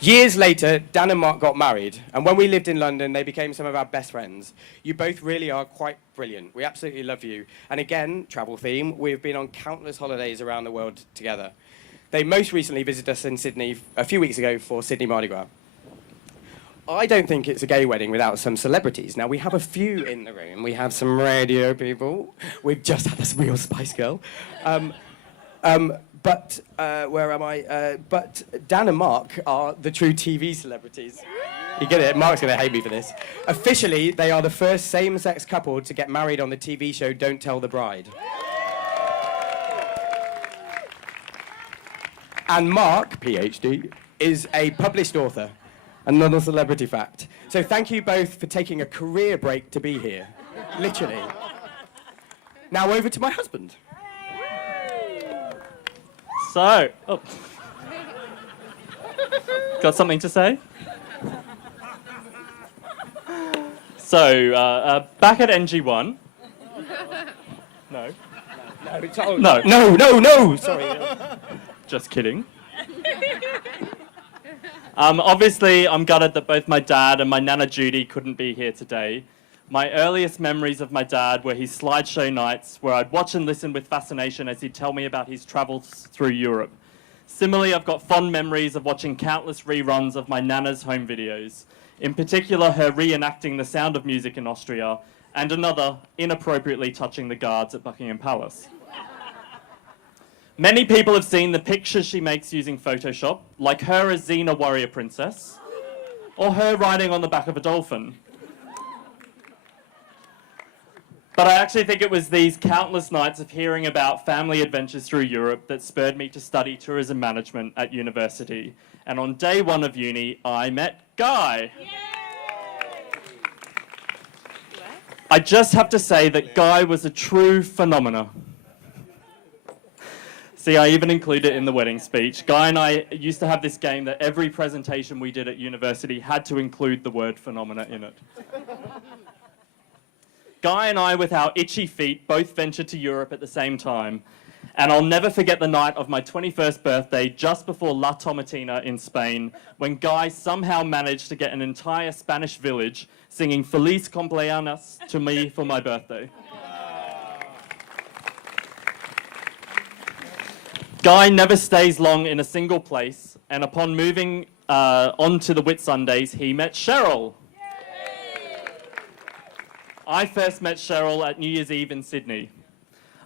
Years later, Dan and Mark got married, and when we lived in London, they became some of our best friends. You both really are quite brilliant. We absolutely love you. And again, travel theme, we've been on countless holidays around the world together. They most recently visited us in Sydney a few weeks ago for Sydney Mardi Gras. I don't think it's a gay wedding without some celebrities. Now, we have a few in the room. We have some radio people. We've just had a real Spice Girl. But where am I? But Dan and Mark are the true TV celebrities. You get it? Mark's going to hate me for this. Officially, they are the first same-sex couple to get married on the TV show Don't Tell the Bride. And Mark, PhD, is a published author. Another celebrity fact. So thank you both for taking a career break to be here. Literally. Now over to my husband. So, got something to say? So, back at NG1. No. No. Sorry. Just kidding. Obviously, I'm gutted that both my dad and my Nana Judy couldn't be here today. My earliest memories of my dad were his slideshow nights, where I'd watch and listen with fascination as he'd tell me about his travels through Europe. Similarly, I've got fond memories of watching countless reruns of my Nana's home videos, in particular her reenacting The Sound of Music in Austria, and another inappropriately touching the guards at Buckingham Palace. Many people have seen the pictures she makes using Photoshop, like her as Xena Warrior Princess, or her riding on the back of a dolphin. But I actually think it was these countless nights of hearing about family adventures through Europe that spurred me to study tourism management at university. And on day one of uni, I met Guy. Yay! I just have to say that Guy was a true phenomena. See, I even include it in the wedding speech. Guy and I used to have this game that every presentation we did at university had to include the word phenomena in it. Guy and I, with our itchy feet, both ventured to Europe at the same time. And I'll never forget the night of my 21st birthday, just before La Tomatina in Spain, when Guy somehow managed to get an entire Spanish village singing Feliz Cumpleaños to me for my birthday. Guy never stays long in a single place, and upon moving on to the Whitsundays, he met Cheryl. I first met Cheryl at New Year's Eve in Sydney.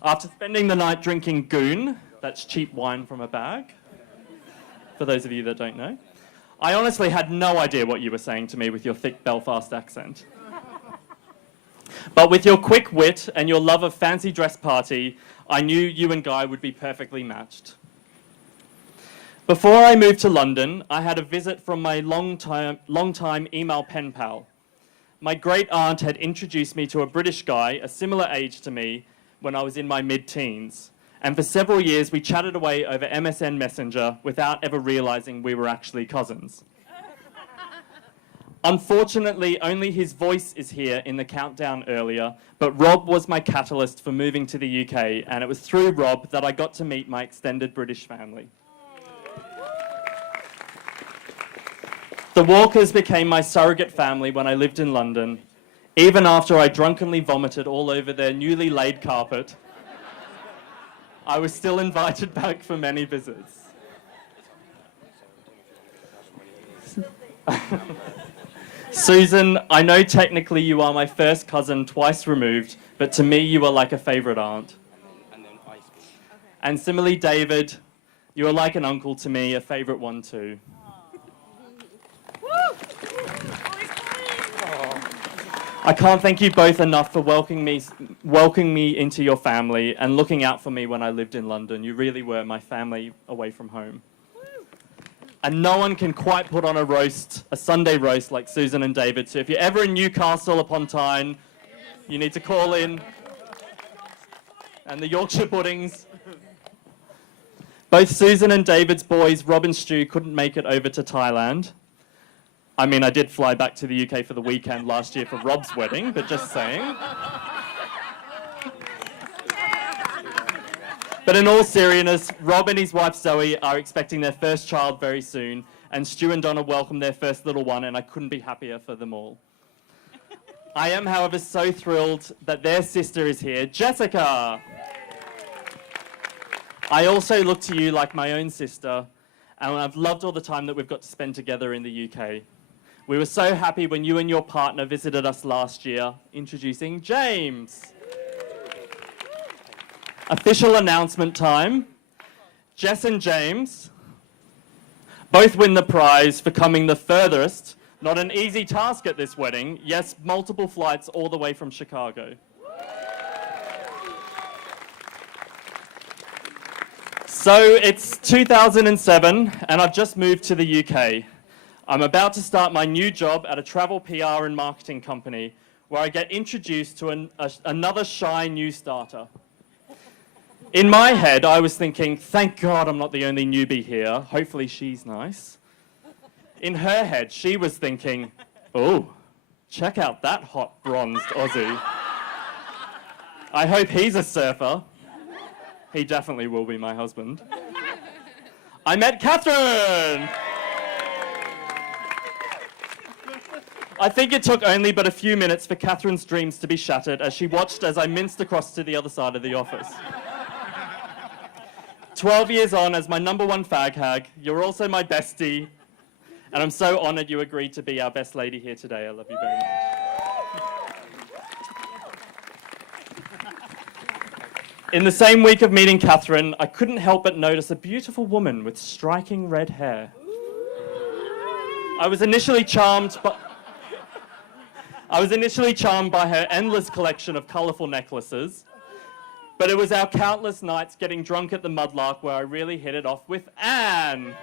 After spending the night drinking goon, that's cheap wine from a bag, for those of you that don't know, I honestly had no idea what you were saying to me with your thick Belfast accent. But with your quick wit and your love of fancy dress party, I knew you and Guy would be perfectly matched. Before I moved to London, I had a visit from my long-time email pen pal. My great aunt had introduced me to a British guy, a similar age to me, when I was in my mid-teens. And for several years, we chatted away over MSN Messenger without ever realizing we were actually cousins. Unfortunately, only his voice is here in the countdown earlier, but Rob was my catalyst for moving to the UK, and it was through Rob that I got to meet my extended British family. The Walkers became my surrogate family when I lived in London, even after I drunkenly vomited all over their newly laid carpet. I was still invited back for many visits. Susan, I know technically you are my first cousin twice removed, but to me you are like a favourite aunt. And similarly, David, you are like an uncle to me, a favourite one too. I can't thank you both enough for welcoming me into your family and looking out for me when I lived in London. You really were my family away from home. And no one can quite put on a Sunday roast like Susan and David. So if you're ever in Newcastle upon Tyne, you need to call in. And the Yorkshire puddings. Both Susan and David's boys, Rob and Stu, couldn't make it over to Thailand. I mean, I did fly back to the UK for the weekend last year for Rob's wedding, but just saying. But in all seriousness, Rob and his wife Zoe are expecting their first child very soon, and Stu and Donna welcomed their first little one, and I couldn't be happier for them all. I am, however, so thrilled that their sister is here, Jessica. I also look to you like my own sister, and I've loved all the time that we've got to spend together in the UK. We were so happy when you and your partner visited us last year, introducing James. Official announcement time. Jess and James both win the prize for coming the furthest. Not an easy task at this wedding. Yes, multiple flights all the way from Chicago. So it's 2007 and I've just moved to the UK. I'm about to start my new job at a travel PR and marketing company where I get introduced to another shy new starter. In my head, I was thinking, thank God I'm not the only newbie here. Hopefully she's nice. In her head, she was thinking, oh, check out that hot bronzed Aussie. I hope he's a surfer. He definitely will be my husband. I met Catherine! I think it took only but a few minutes for Catherine's dreams to be shattered as she watched as I minced across to the other side of the office. 12 years on as my #1 fag hag, you're also my bestie, and I'm so honoured you agreed to be our best lady here today. I love you very much. In the same week of meeting Catherine, I couldn't help but notice a beautiful woman with striking red hair. I was initially charmed by her endless collection of colourful necklaces, but it was our countless nights getting drunk at the Mudlark where I really hit it off with Anne.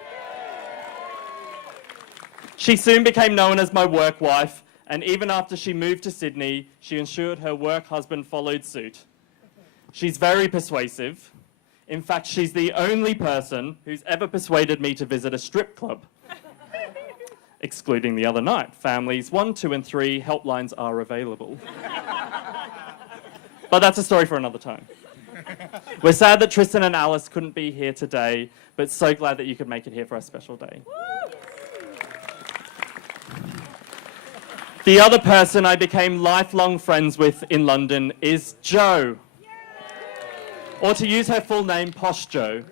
She soon became known as my work wife, and even after she moved to Sydney, she ensured her work husband followed suit. She's very persuasive. In fact, she's the only person who's ever persuaded me to visit a strip club. Excluding the other night. Families 1, 2, and 3 helplines are available. But that's a story for another time. We're sad that Tristan and Alice couldn't be here today, but so glad that you could make it here for our special day. The other person I became lifelong friends with in London is Jo. Or to use her full name, Posh Jo.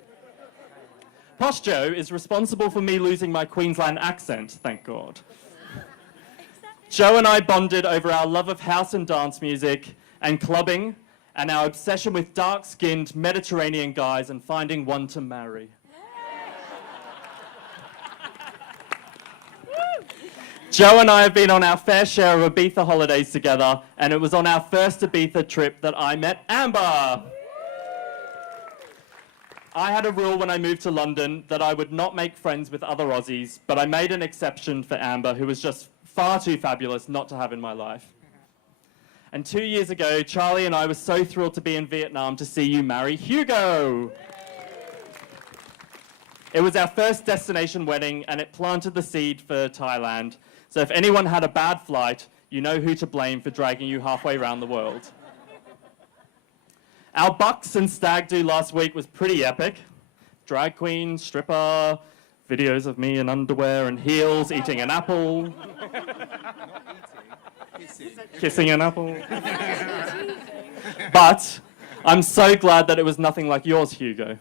Posh Jo is responsible for me losing my Queensland accent, thank God. Jo and I bonded over our love of house and dance music and clubbing and our obsession with dark-skinned Mediterranean guys and finding one to marry. Jo and I have been on our fair share of Ibiza holidays together, and it was on our first Ibiza trip that I met Amber. I had a rule when I moved to London that I would not make friends with other Aussies, but I made an exception for Amber, who was just far too fabulous not to have in my life. And 2 years ago, Charlie and I were so thrilled to be in Vietnam to see you marry Hugo. It was our first destination wedding, and it planted the seed for Thailand. So if anyone had a bad flight, you know who to blame for dragging you halfway around the world. Our bucks and stag do last week was pretty epic. Drag queen, stripper, videos of me in underwear and heels eating an apple. Kissing an apple. But I'm so glad that it was nothing like yours, Hugo.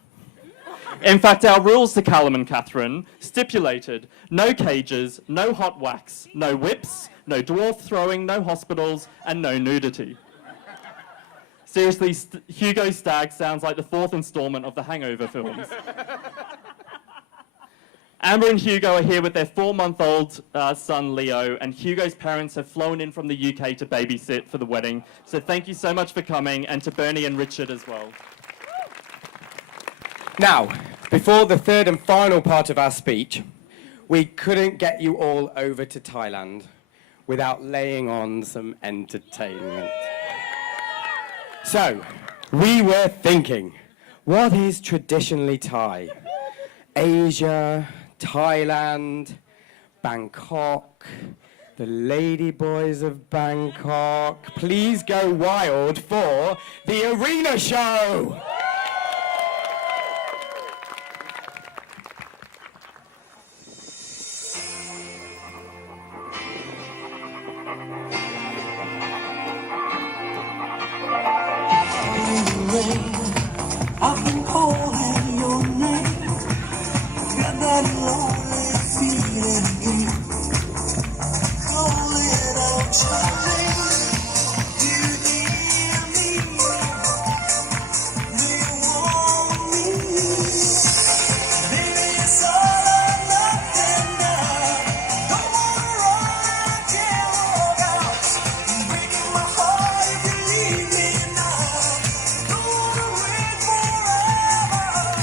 In fact, our rules to Callum and Catherine stipulated no cages, no hot wax, no whips, no dwarf throwing, no hospitals, and no nudity. Seriously, Hugo's stag sounds like the 4th installment of the Hangover films. Amber and Hugo are here with their 4-month-old son, Leo, and Hugo's parents have flown in from the UK to babysit for the wedding. So thank you so much for coming, and to Bernie and Richard as well. Now, before the third and final part of our speech, we couldn't get you all over to Thailand without laying on some entertainment. So, we were thinking, what is traditionally Thai? Asia, Thailand, Bangkok, the lady boys of Bangkok. Please go wild for the arena show! I've been calling your name. Got that lonely feeling again. Calling out your name. Do you hear me? Do you want me? Baby, it's all or nothing now. Don't wanna run, I can't walk out. You're breaking my heart if you leave me now. Don't wanna wait forever.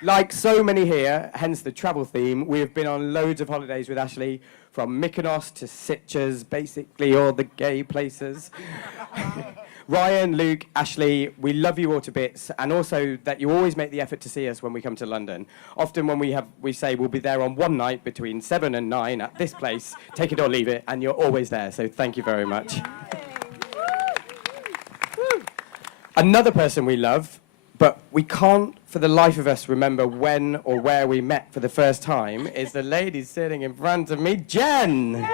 Like so many here, hence the travel theme, we have been on loads of holidays with Ashley, from Mykonos to Sitges, basically all the gay places. Ryan, Luke, Ashley, we love you all to bits, and also that you always make the effort to see us when we come to London. Often when we say we'll be there on one night between 7 and 9 at this place, take it or leave it, and you're always there, so thank you very much. Another person we love, but we can't for the life of us remember when or where we met for the first time, is the lady sitting in front of me, Jen.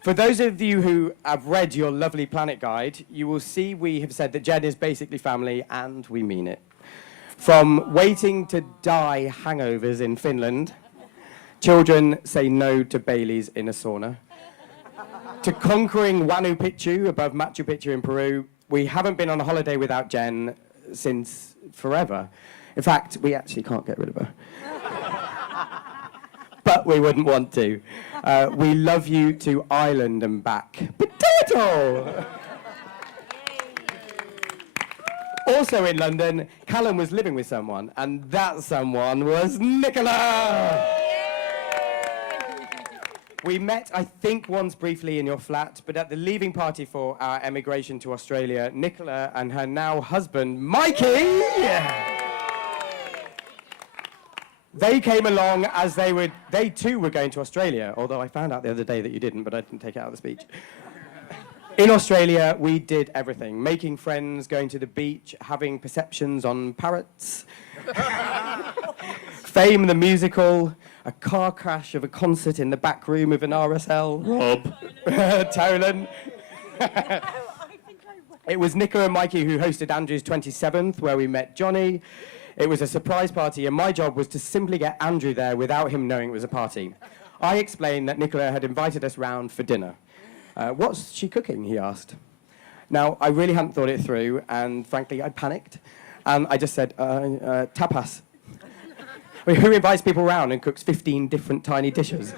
For those of you who have read your lovely planet guide, you will see we have said that Jen is basically family, and we mean it. From waiting to die hangovers in Finland, children say no to Baileys in a sauna, to conquering Huayna Picchu above Machu Picchu in Peru, we haven't been on a holiday without Jen since forever. In fact, we actually can't get rid of her. But we wouldn't want to. We love you to Ireland and back. Potato! Also in London, Callum was living with someone, and that someone was Nicola! We met, I think, once briefly in your flat, but at the leaving party for our emigration to Australia, Nicola and her now husband, Mikey, they came along as they too were going to Australia, although I found out the other day that you didn't, but I didn't take it out of the speech. In Australia, we did everything, making friends, going to the beach, having perceptions on parrots, Fame the musical, a car crash of a concert in the back room of an RSL. Rob. Tolan. It was Nicola and Mikey who hosted Andrew's 27th, where we met Johnny. It was a surprise party, and my job was to simply get Andrew there without him knowing it was a party. I explained that Nicola had invited us round for dinner. What's she cooking, he asked. Now, I really hadn't thought it through, and frankly, I panicked. And I just said, tapas. I mean, who invites people around and cooks 15 different tiny dishes?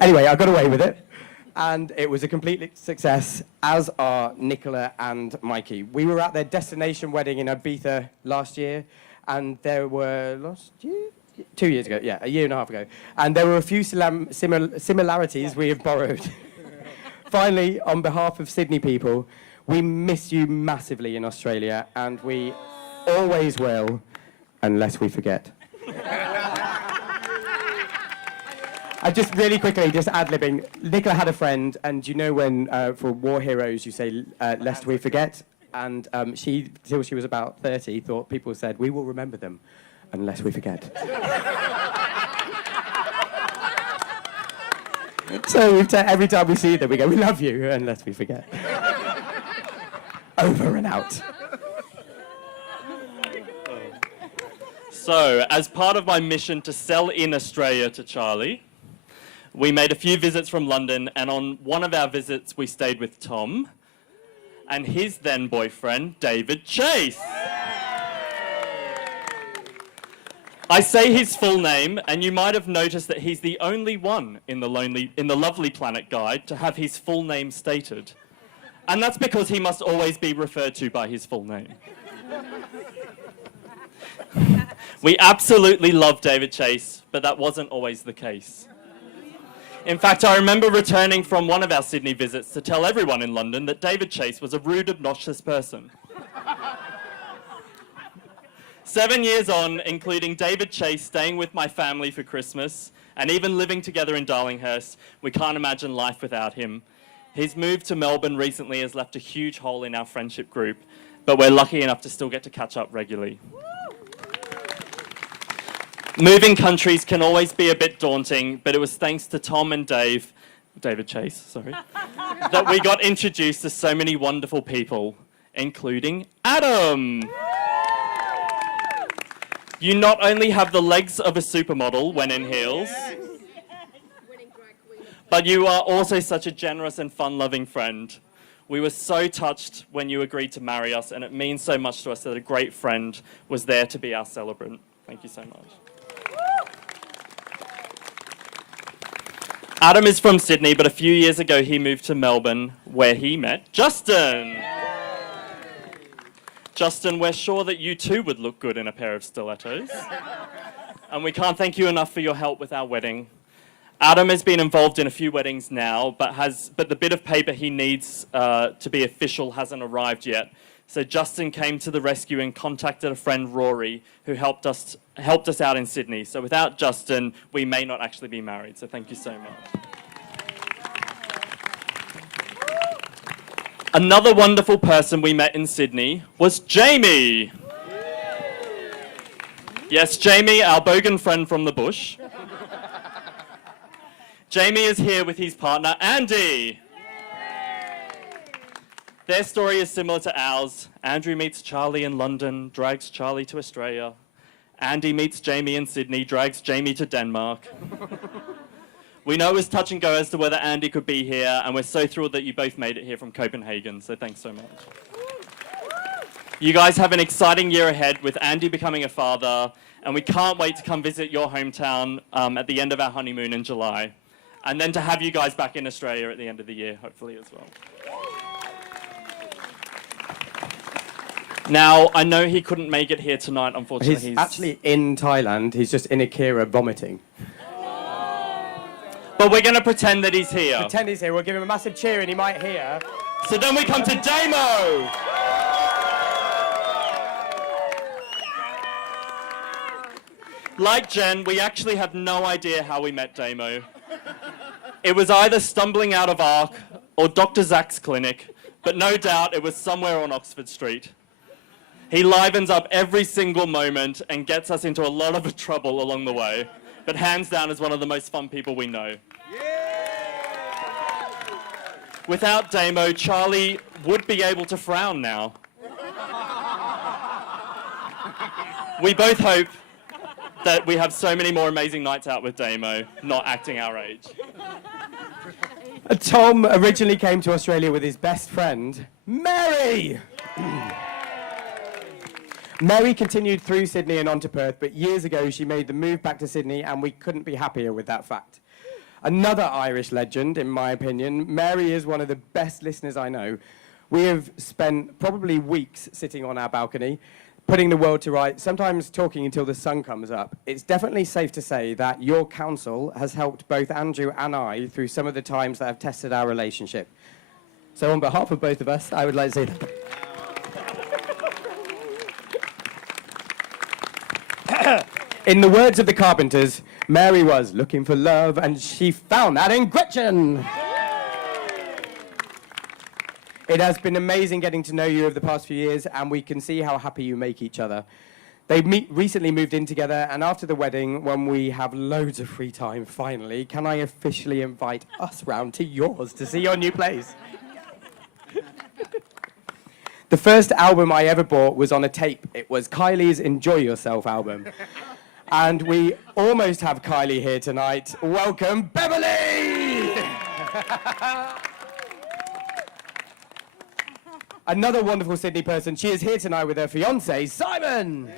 Anyway, I got away with it, and it was a complete success, as are Nicola and Mikey. We were at their destination wedding in Ibiza last year, and there were, 2 years ago, yeah, a year and a half ago, and there were a few similarities we have borrowed. Finally, on behalf of Sydney people, we miss you massively in Australia, and we always will, unless we forget. And just really quickly, just ad-libbing, Nicola had a friend, and you know when for war heroes you say, lest we forget? And she, till she was about 30, thought people said, we will remember them, unless we forget. So every time we see them, we go, we love you, unless we forget. Over and out. So, as part of my mission to sell in Australia to Charlie, we made a few visits from London, and on one of our visits, we stayed with Tom and his then boyfriend, David Chase. I say his full name, and you might have noticed that he's the only one in the Lovely Planet guide to have his full name stated. And that's because he must always be referred to by his full name. We absolutely love David Chase, but that wasn't always the case. In fact, I remember returning from one of our Sydney visits to tell everyone in London that David Chase was a rude, obnoxious person. 7 years on, including David Chase staying with my family for Christmas, and even living together in Darlinghurst, we can't imagine life without him. His move to Melbourne recently has left a huge hole in our friendship group, but we're lucky enough to still get to catch up regularly. Moving countries can always be a bit daunting, but it was thanks to Tom and David Chase, sorry, that we got introduced to so many wonderful people, including Adam. You not only have the legs of a supermodel when in heels, but you are also such a generous and fun-loving friend. We were so touched when you agreed to marry us, and it means so much to us that a great friend was there to be our celebrant. Thank you so much. Adam is from Sydney, but a few years ago he moved to Melbourne, where he met Justin. Justin, we're sure that you too would look good in a pair of stilettos. And we can't thank you enough for your help with our wedding. Adam has been involved in a few weddings now, but the bit of paper he needs to be official hasn't arrived yet. So Justin came to the rescue and contacted a friend, Rory, who helped us out in Sydney. So without Justin, we may not actually be married. So thank you so much. Another wonderful person we met in Sydney was Jamie. Yes, Jamie, our bogan friend from the bush. Jamie is here with his partner, Andy. Their story is similar to ours. Andrew meets Charlie in London, drags Charlie to Australia. Andy meets Jamie in Sydney, drags Jamie to Denmark. We know it's touch and go as to whether Andy could be here, and we're so thrilled that you both made it here from Copenhagen, so thanks so much. You guys have an exciting year ahead with Andy becoming a father, and we can't wait to come visit your hometown at the end of our honeymoon in July, and then to have you guys back in Australia at the end of the year, hopefully as well. Now, I know he couldn't make it here tonight, unfortunately. He's actually in Thailand. He's just in Akira vomiting. But we're going to pretend that he's here. Pretend he's here. We'll give him a massive cheer and he might hear. So then we come to Damo. Like Jen, we actually have no idea how we met Damo. It was either stumbling out of ARC or Dr. Zach's clinic, but no doubt it was somewhere on Oxford Street. He livens up every single moment and gets us into a lot of trouble along the way, but hands down is one of the most fun people we know. Without Damo, Charlie would be able to frown now. We both hope that we have so many more amazing nights out with Damo, not acting our age. Tom originally came to Australia with his best friend, Mary. Mary continued through Sydney and on to Perth, but years ago she made the move back to Sydney, and we couldn't be happier with that fact. Another Irish legend, in my opinion. Mary is one of the best listeners I know. We have spent probably weeks sitting on our balcony, putting the world to rights, sometimes talking until the sun comes up. It's definitely safe to say that your counsel has helped both Andrew and I through some of the times that have tested our relationship. So on behalf of both of us, I would like to say that. In the words of the Carpenters, Mary was looking for love and she found that in Gretchen. It has been amazing getting to know you over the past few years, and we can see how happy you make each other. They recently moved in together, and after the wedding, when we have loads of free time, finally, can I officially invite us round to yours to see your new place? The first album I ever bought was on a tape. It was Kylie's Enjoy Yourself album. And we almost have Kylie here tonight. Welcome, Beverly! Another wonderful Sydney person. She is here tonight with her fiancé, Simon!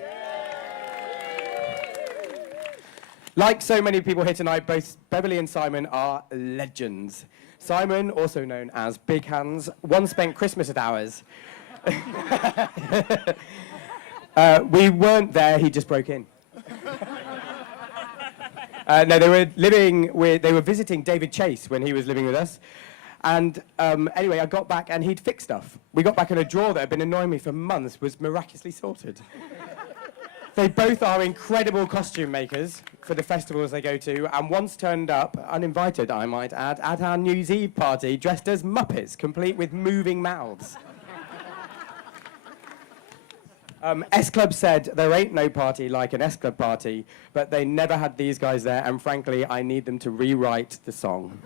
Like so many people here tonight, both Beverly and Simon are legends. Simon, also known as Big Hands, once spent Christmas at ours. We weren't there, he just broke in. No, they were visiting David Chase when he was living with us. And anyway, I got back and he'd fixed stuff. We got back in a drawer that had been annoying me for months, was miraculously sorted. They both are incredible costume makers for the festivals they go to, and once turned up, uninvited I might add, at our New Year's Eve party dressed as Muppets, complete with moving mouths. S-Club said there ain't no party like an S-Club party, but they never had these guys there, and frankly, I need them to rewrite the song.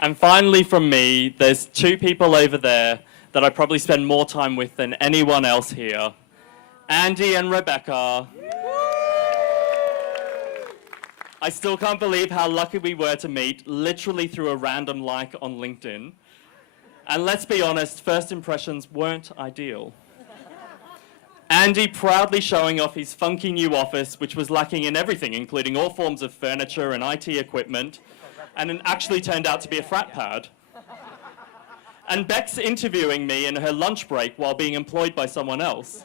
And finally from me, there's two people over there that I probably spend more time with than anyone else here. Andy and Rebecca. I still can't believe how lucky we were to meet, literally through a random like on LinkedIn. And let's be honest, first impressions weren't ideal. Andy proudly showing off his funky new office, which was lacking in everything, including all forms of furniture and IT equipment, and it actually turned out to be a frat pad. And Beck's interviewing me in her lunch break while being employed by someone else.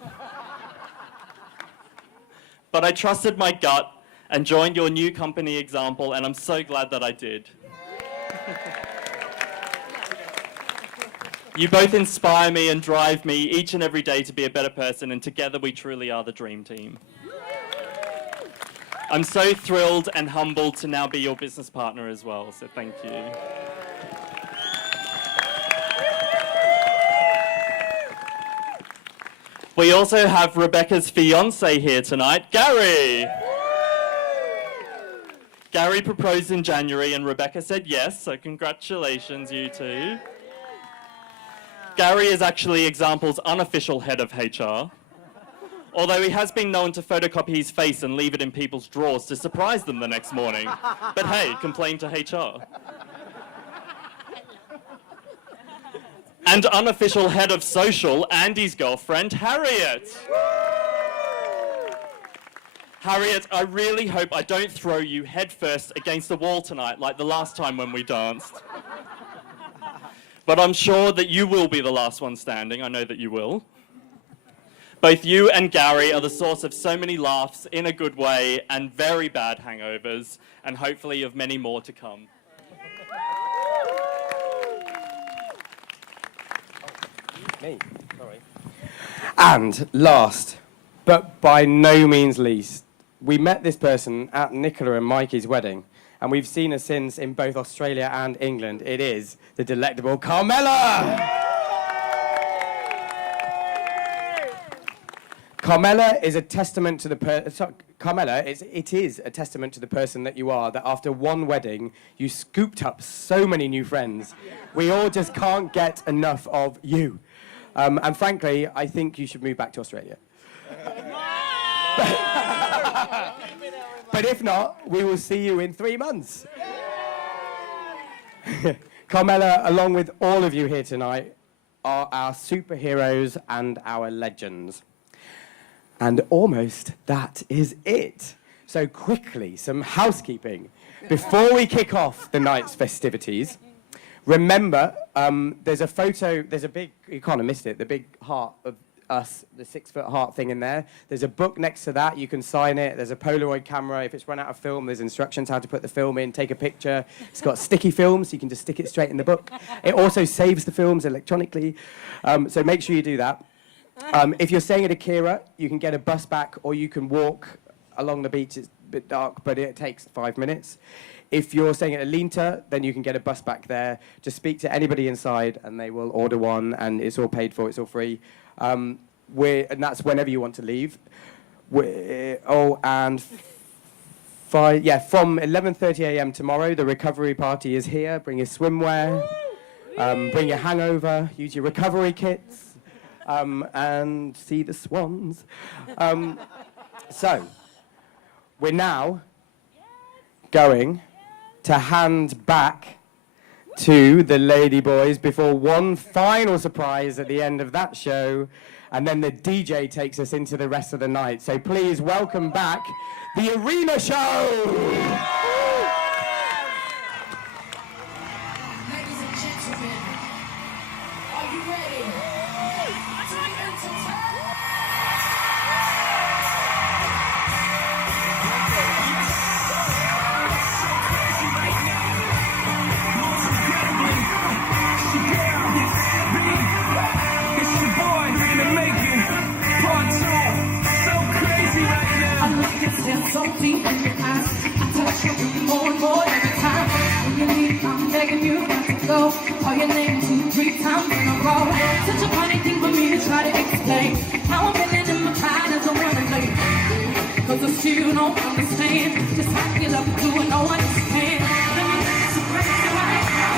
But I trusted my gut and joined your new company example, and I'm so glad that I did. You both inspire me and drive me each and every day to be a better person, and together we truly are the dream team. I'm so thrilled and humbled to now be your business partner as well, so thank you. We also have Rebecca's fiancé here tonight, Gary. Gary proposed in January and Rebecca said yes, so congratulations, you two. Gary is actually Example's unofficial head of HR, although he has been known to photocopy his face and leave it in people's drawers to surprise them the next morning. But hey, complain to HR. And unofficial head of social, Andy's girlfriend, Harriet. Harriet, I really hope I don't throw you headfirst against the wall tonight like the last time when we danced. But I'm sure that you will be the last one standing. I know that you will. Both you and Gary are the source of so many laughs in a good way and very bad hangovers, and hopefully of many more to come. Me, sorry. And last, but by no means least, we met this person at Nicola and Mikey's wedding, and we've seen her since in both Australia and England. It is the delectable Carmela! Carmela is a testament to the it is a testament to the person that you are, that after one wedding, you scooped up so many new friends. We all just can't get enough of you. And frankly, I think you should move back to Australia. But if not, we will see you in 3 months. Carmela, along with all of you here tonight, are our superheroes and our legends. And almost that is it. So quickly, some housekeeping. Before we kick off the night's festivities, remember, there's a photo, there's a big, you can't have missed it, the big heart of us, the 6-foot heart thing in there. There's a book next to that, you can sign it. There's a Polaroid camera. If it's run out of film, there's instructions how to put the film in, take a picture. It's got sticky film, so you can just stick it straight in the book. It also saves the films electronically, so make sure you do that. If you're staying at Akira, you can get a bus back, or you can walk along the beach. It's a bit dark, but it takes 5 minutes. If you're staying at Alinta, then you can get a bus back there. Just speak to anybody inside, and they will order one, and it's all paid for, it's all free. And that's whenever you want to leave. From 11:30 a.m. tomorrow, the recovery party is here. Bring your swimwear, bring your hangover, use your recovery kits, and see the swans. So, we're now going to hand back to the Ladyboys before one final surprise at the end of that show, and then the DJ takes us into the rest of the night. So please welcome back the Arena Show! Ladies and gentlemen, are you ready to be entertained? So deep in your eyes, I touch you more and more every time. When you leave, I'm begging you not to go. Call your name 2-3 times in a row. Such a funny thing for me to try to explain. How I'm feeling in my pride as I wanna play. Cause I still don't understand just how you love to do and no one understand. Let me dance so crazy right now.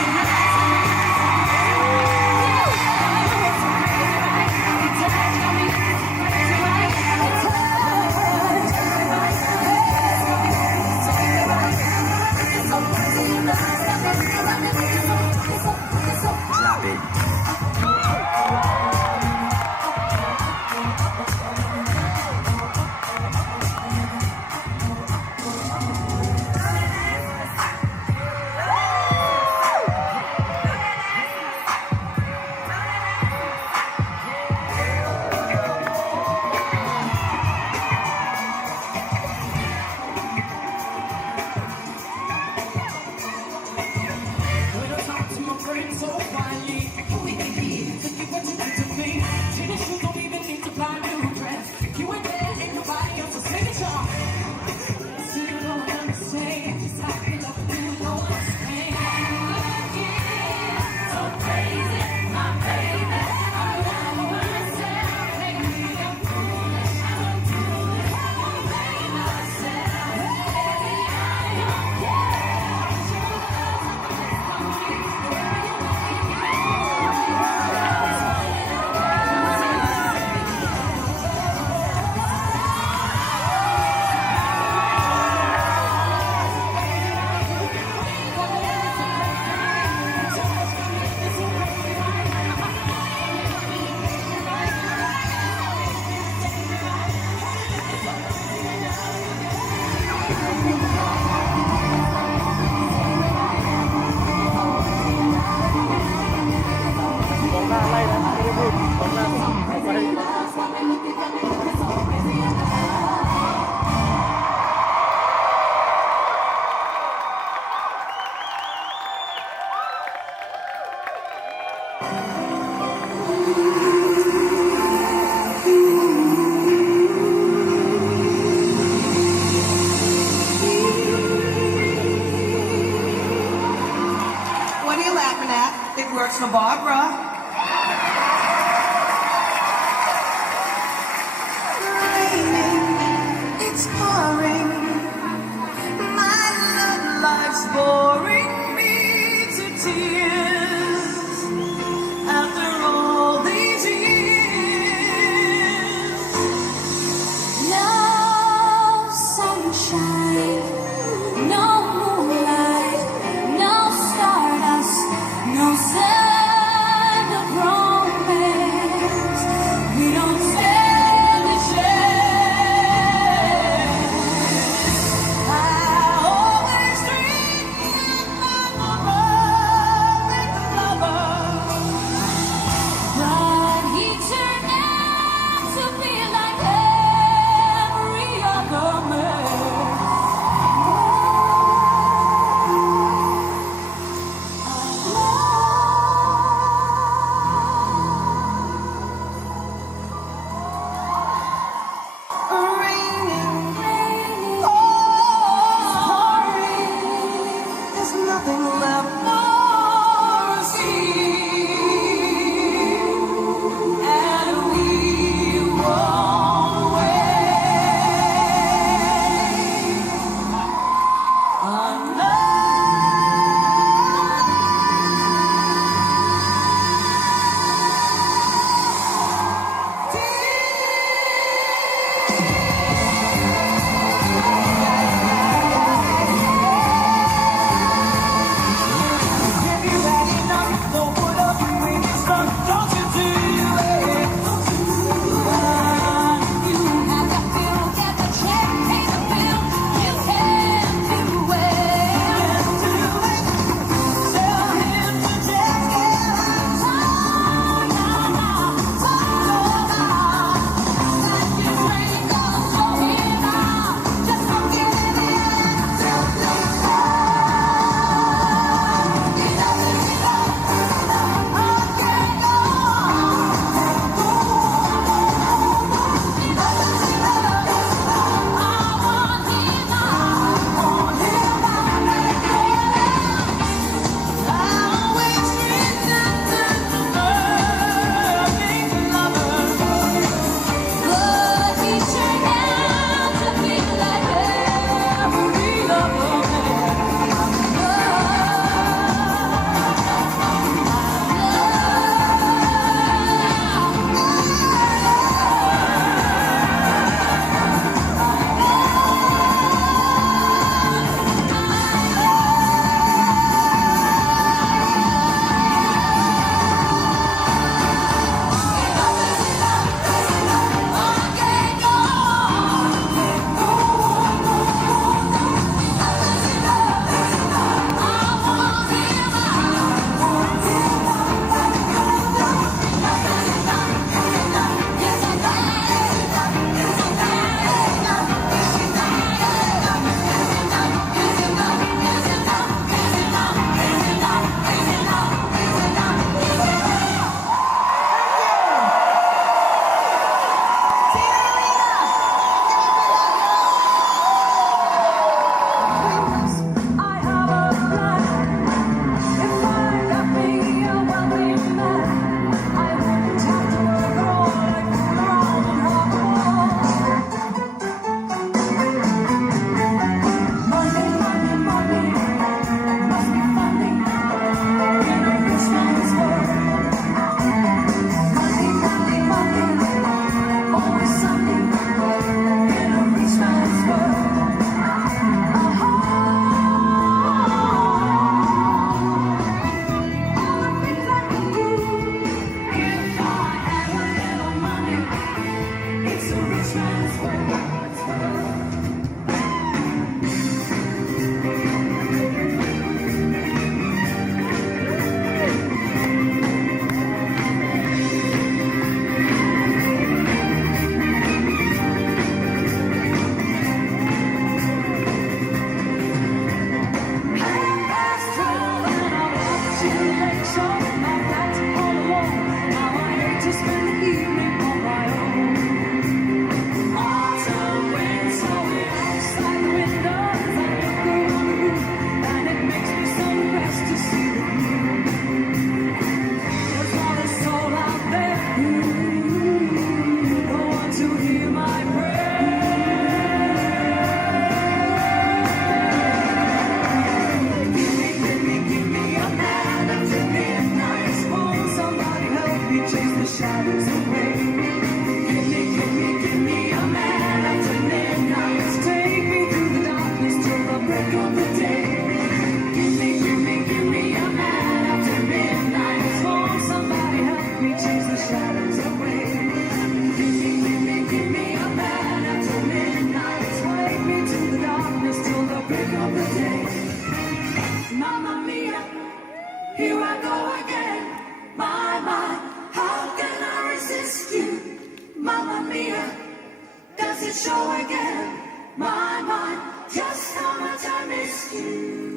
for Barbara. It's pouring. My love life's boring me to tears. After all these years, No sunshine, no moonlight, no stardust, no sign of romance. We don't stand a chance. I always dreamed break of the day. Mamma mia, here I go again. My, how can I resist you? Mamma mia, does it show again? My, just how much I missed you.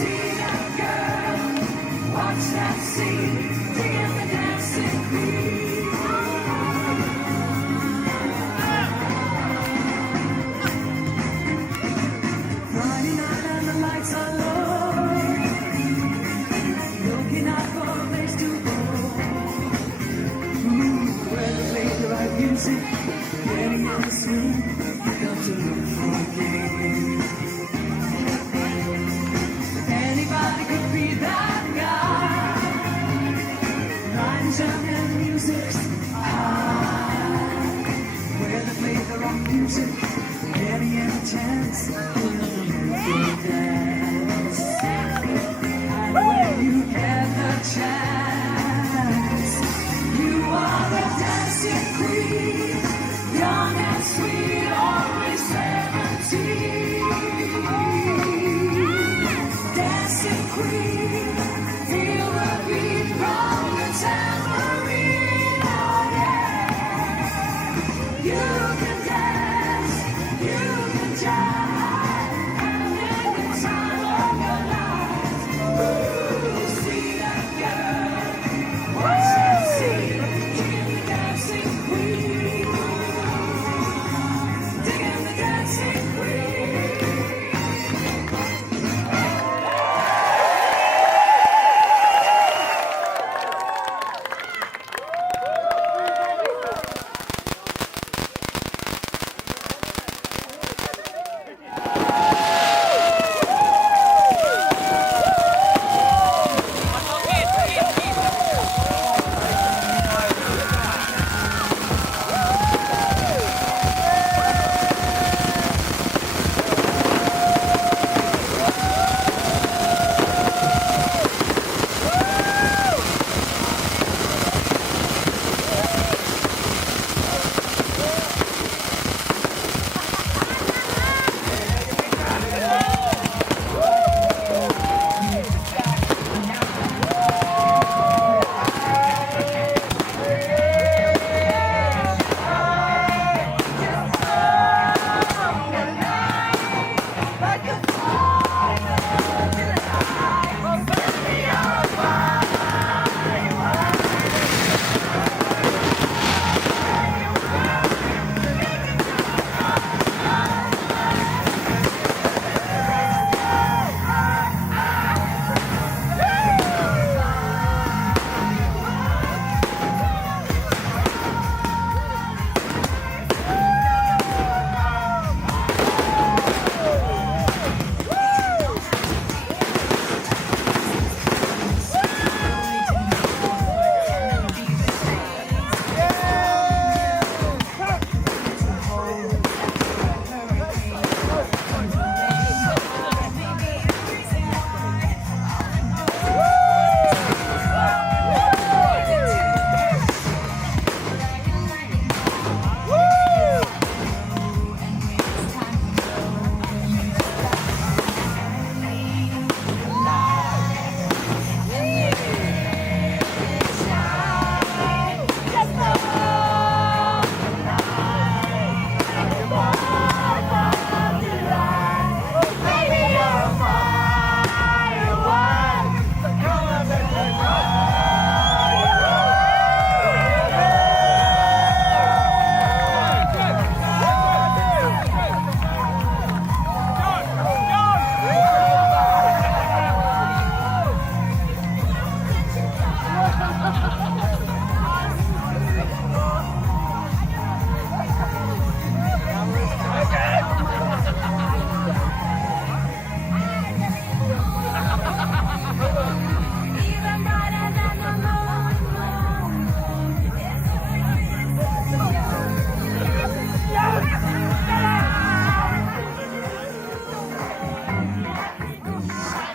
See that girl.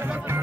Bye.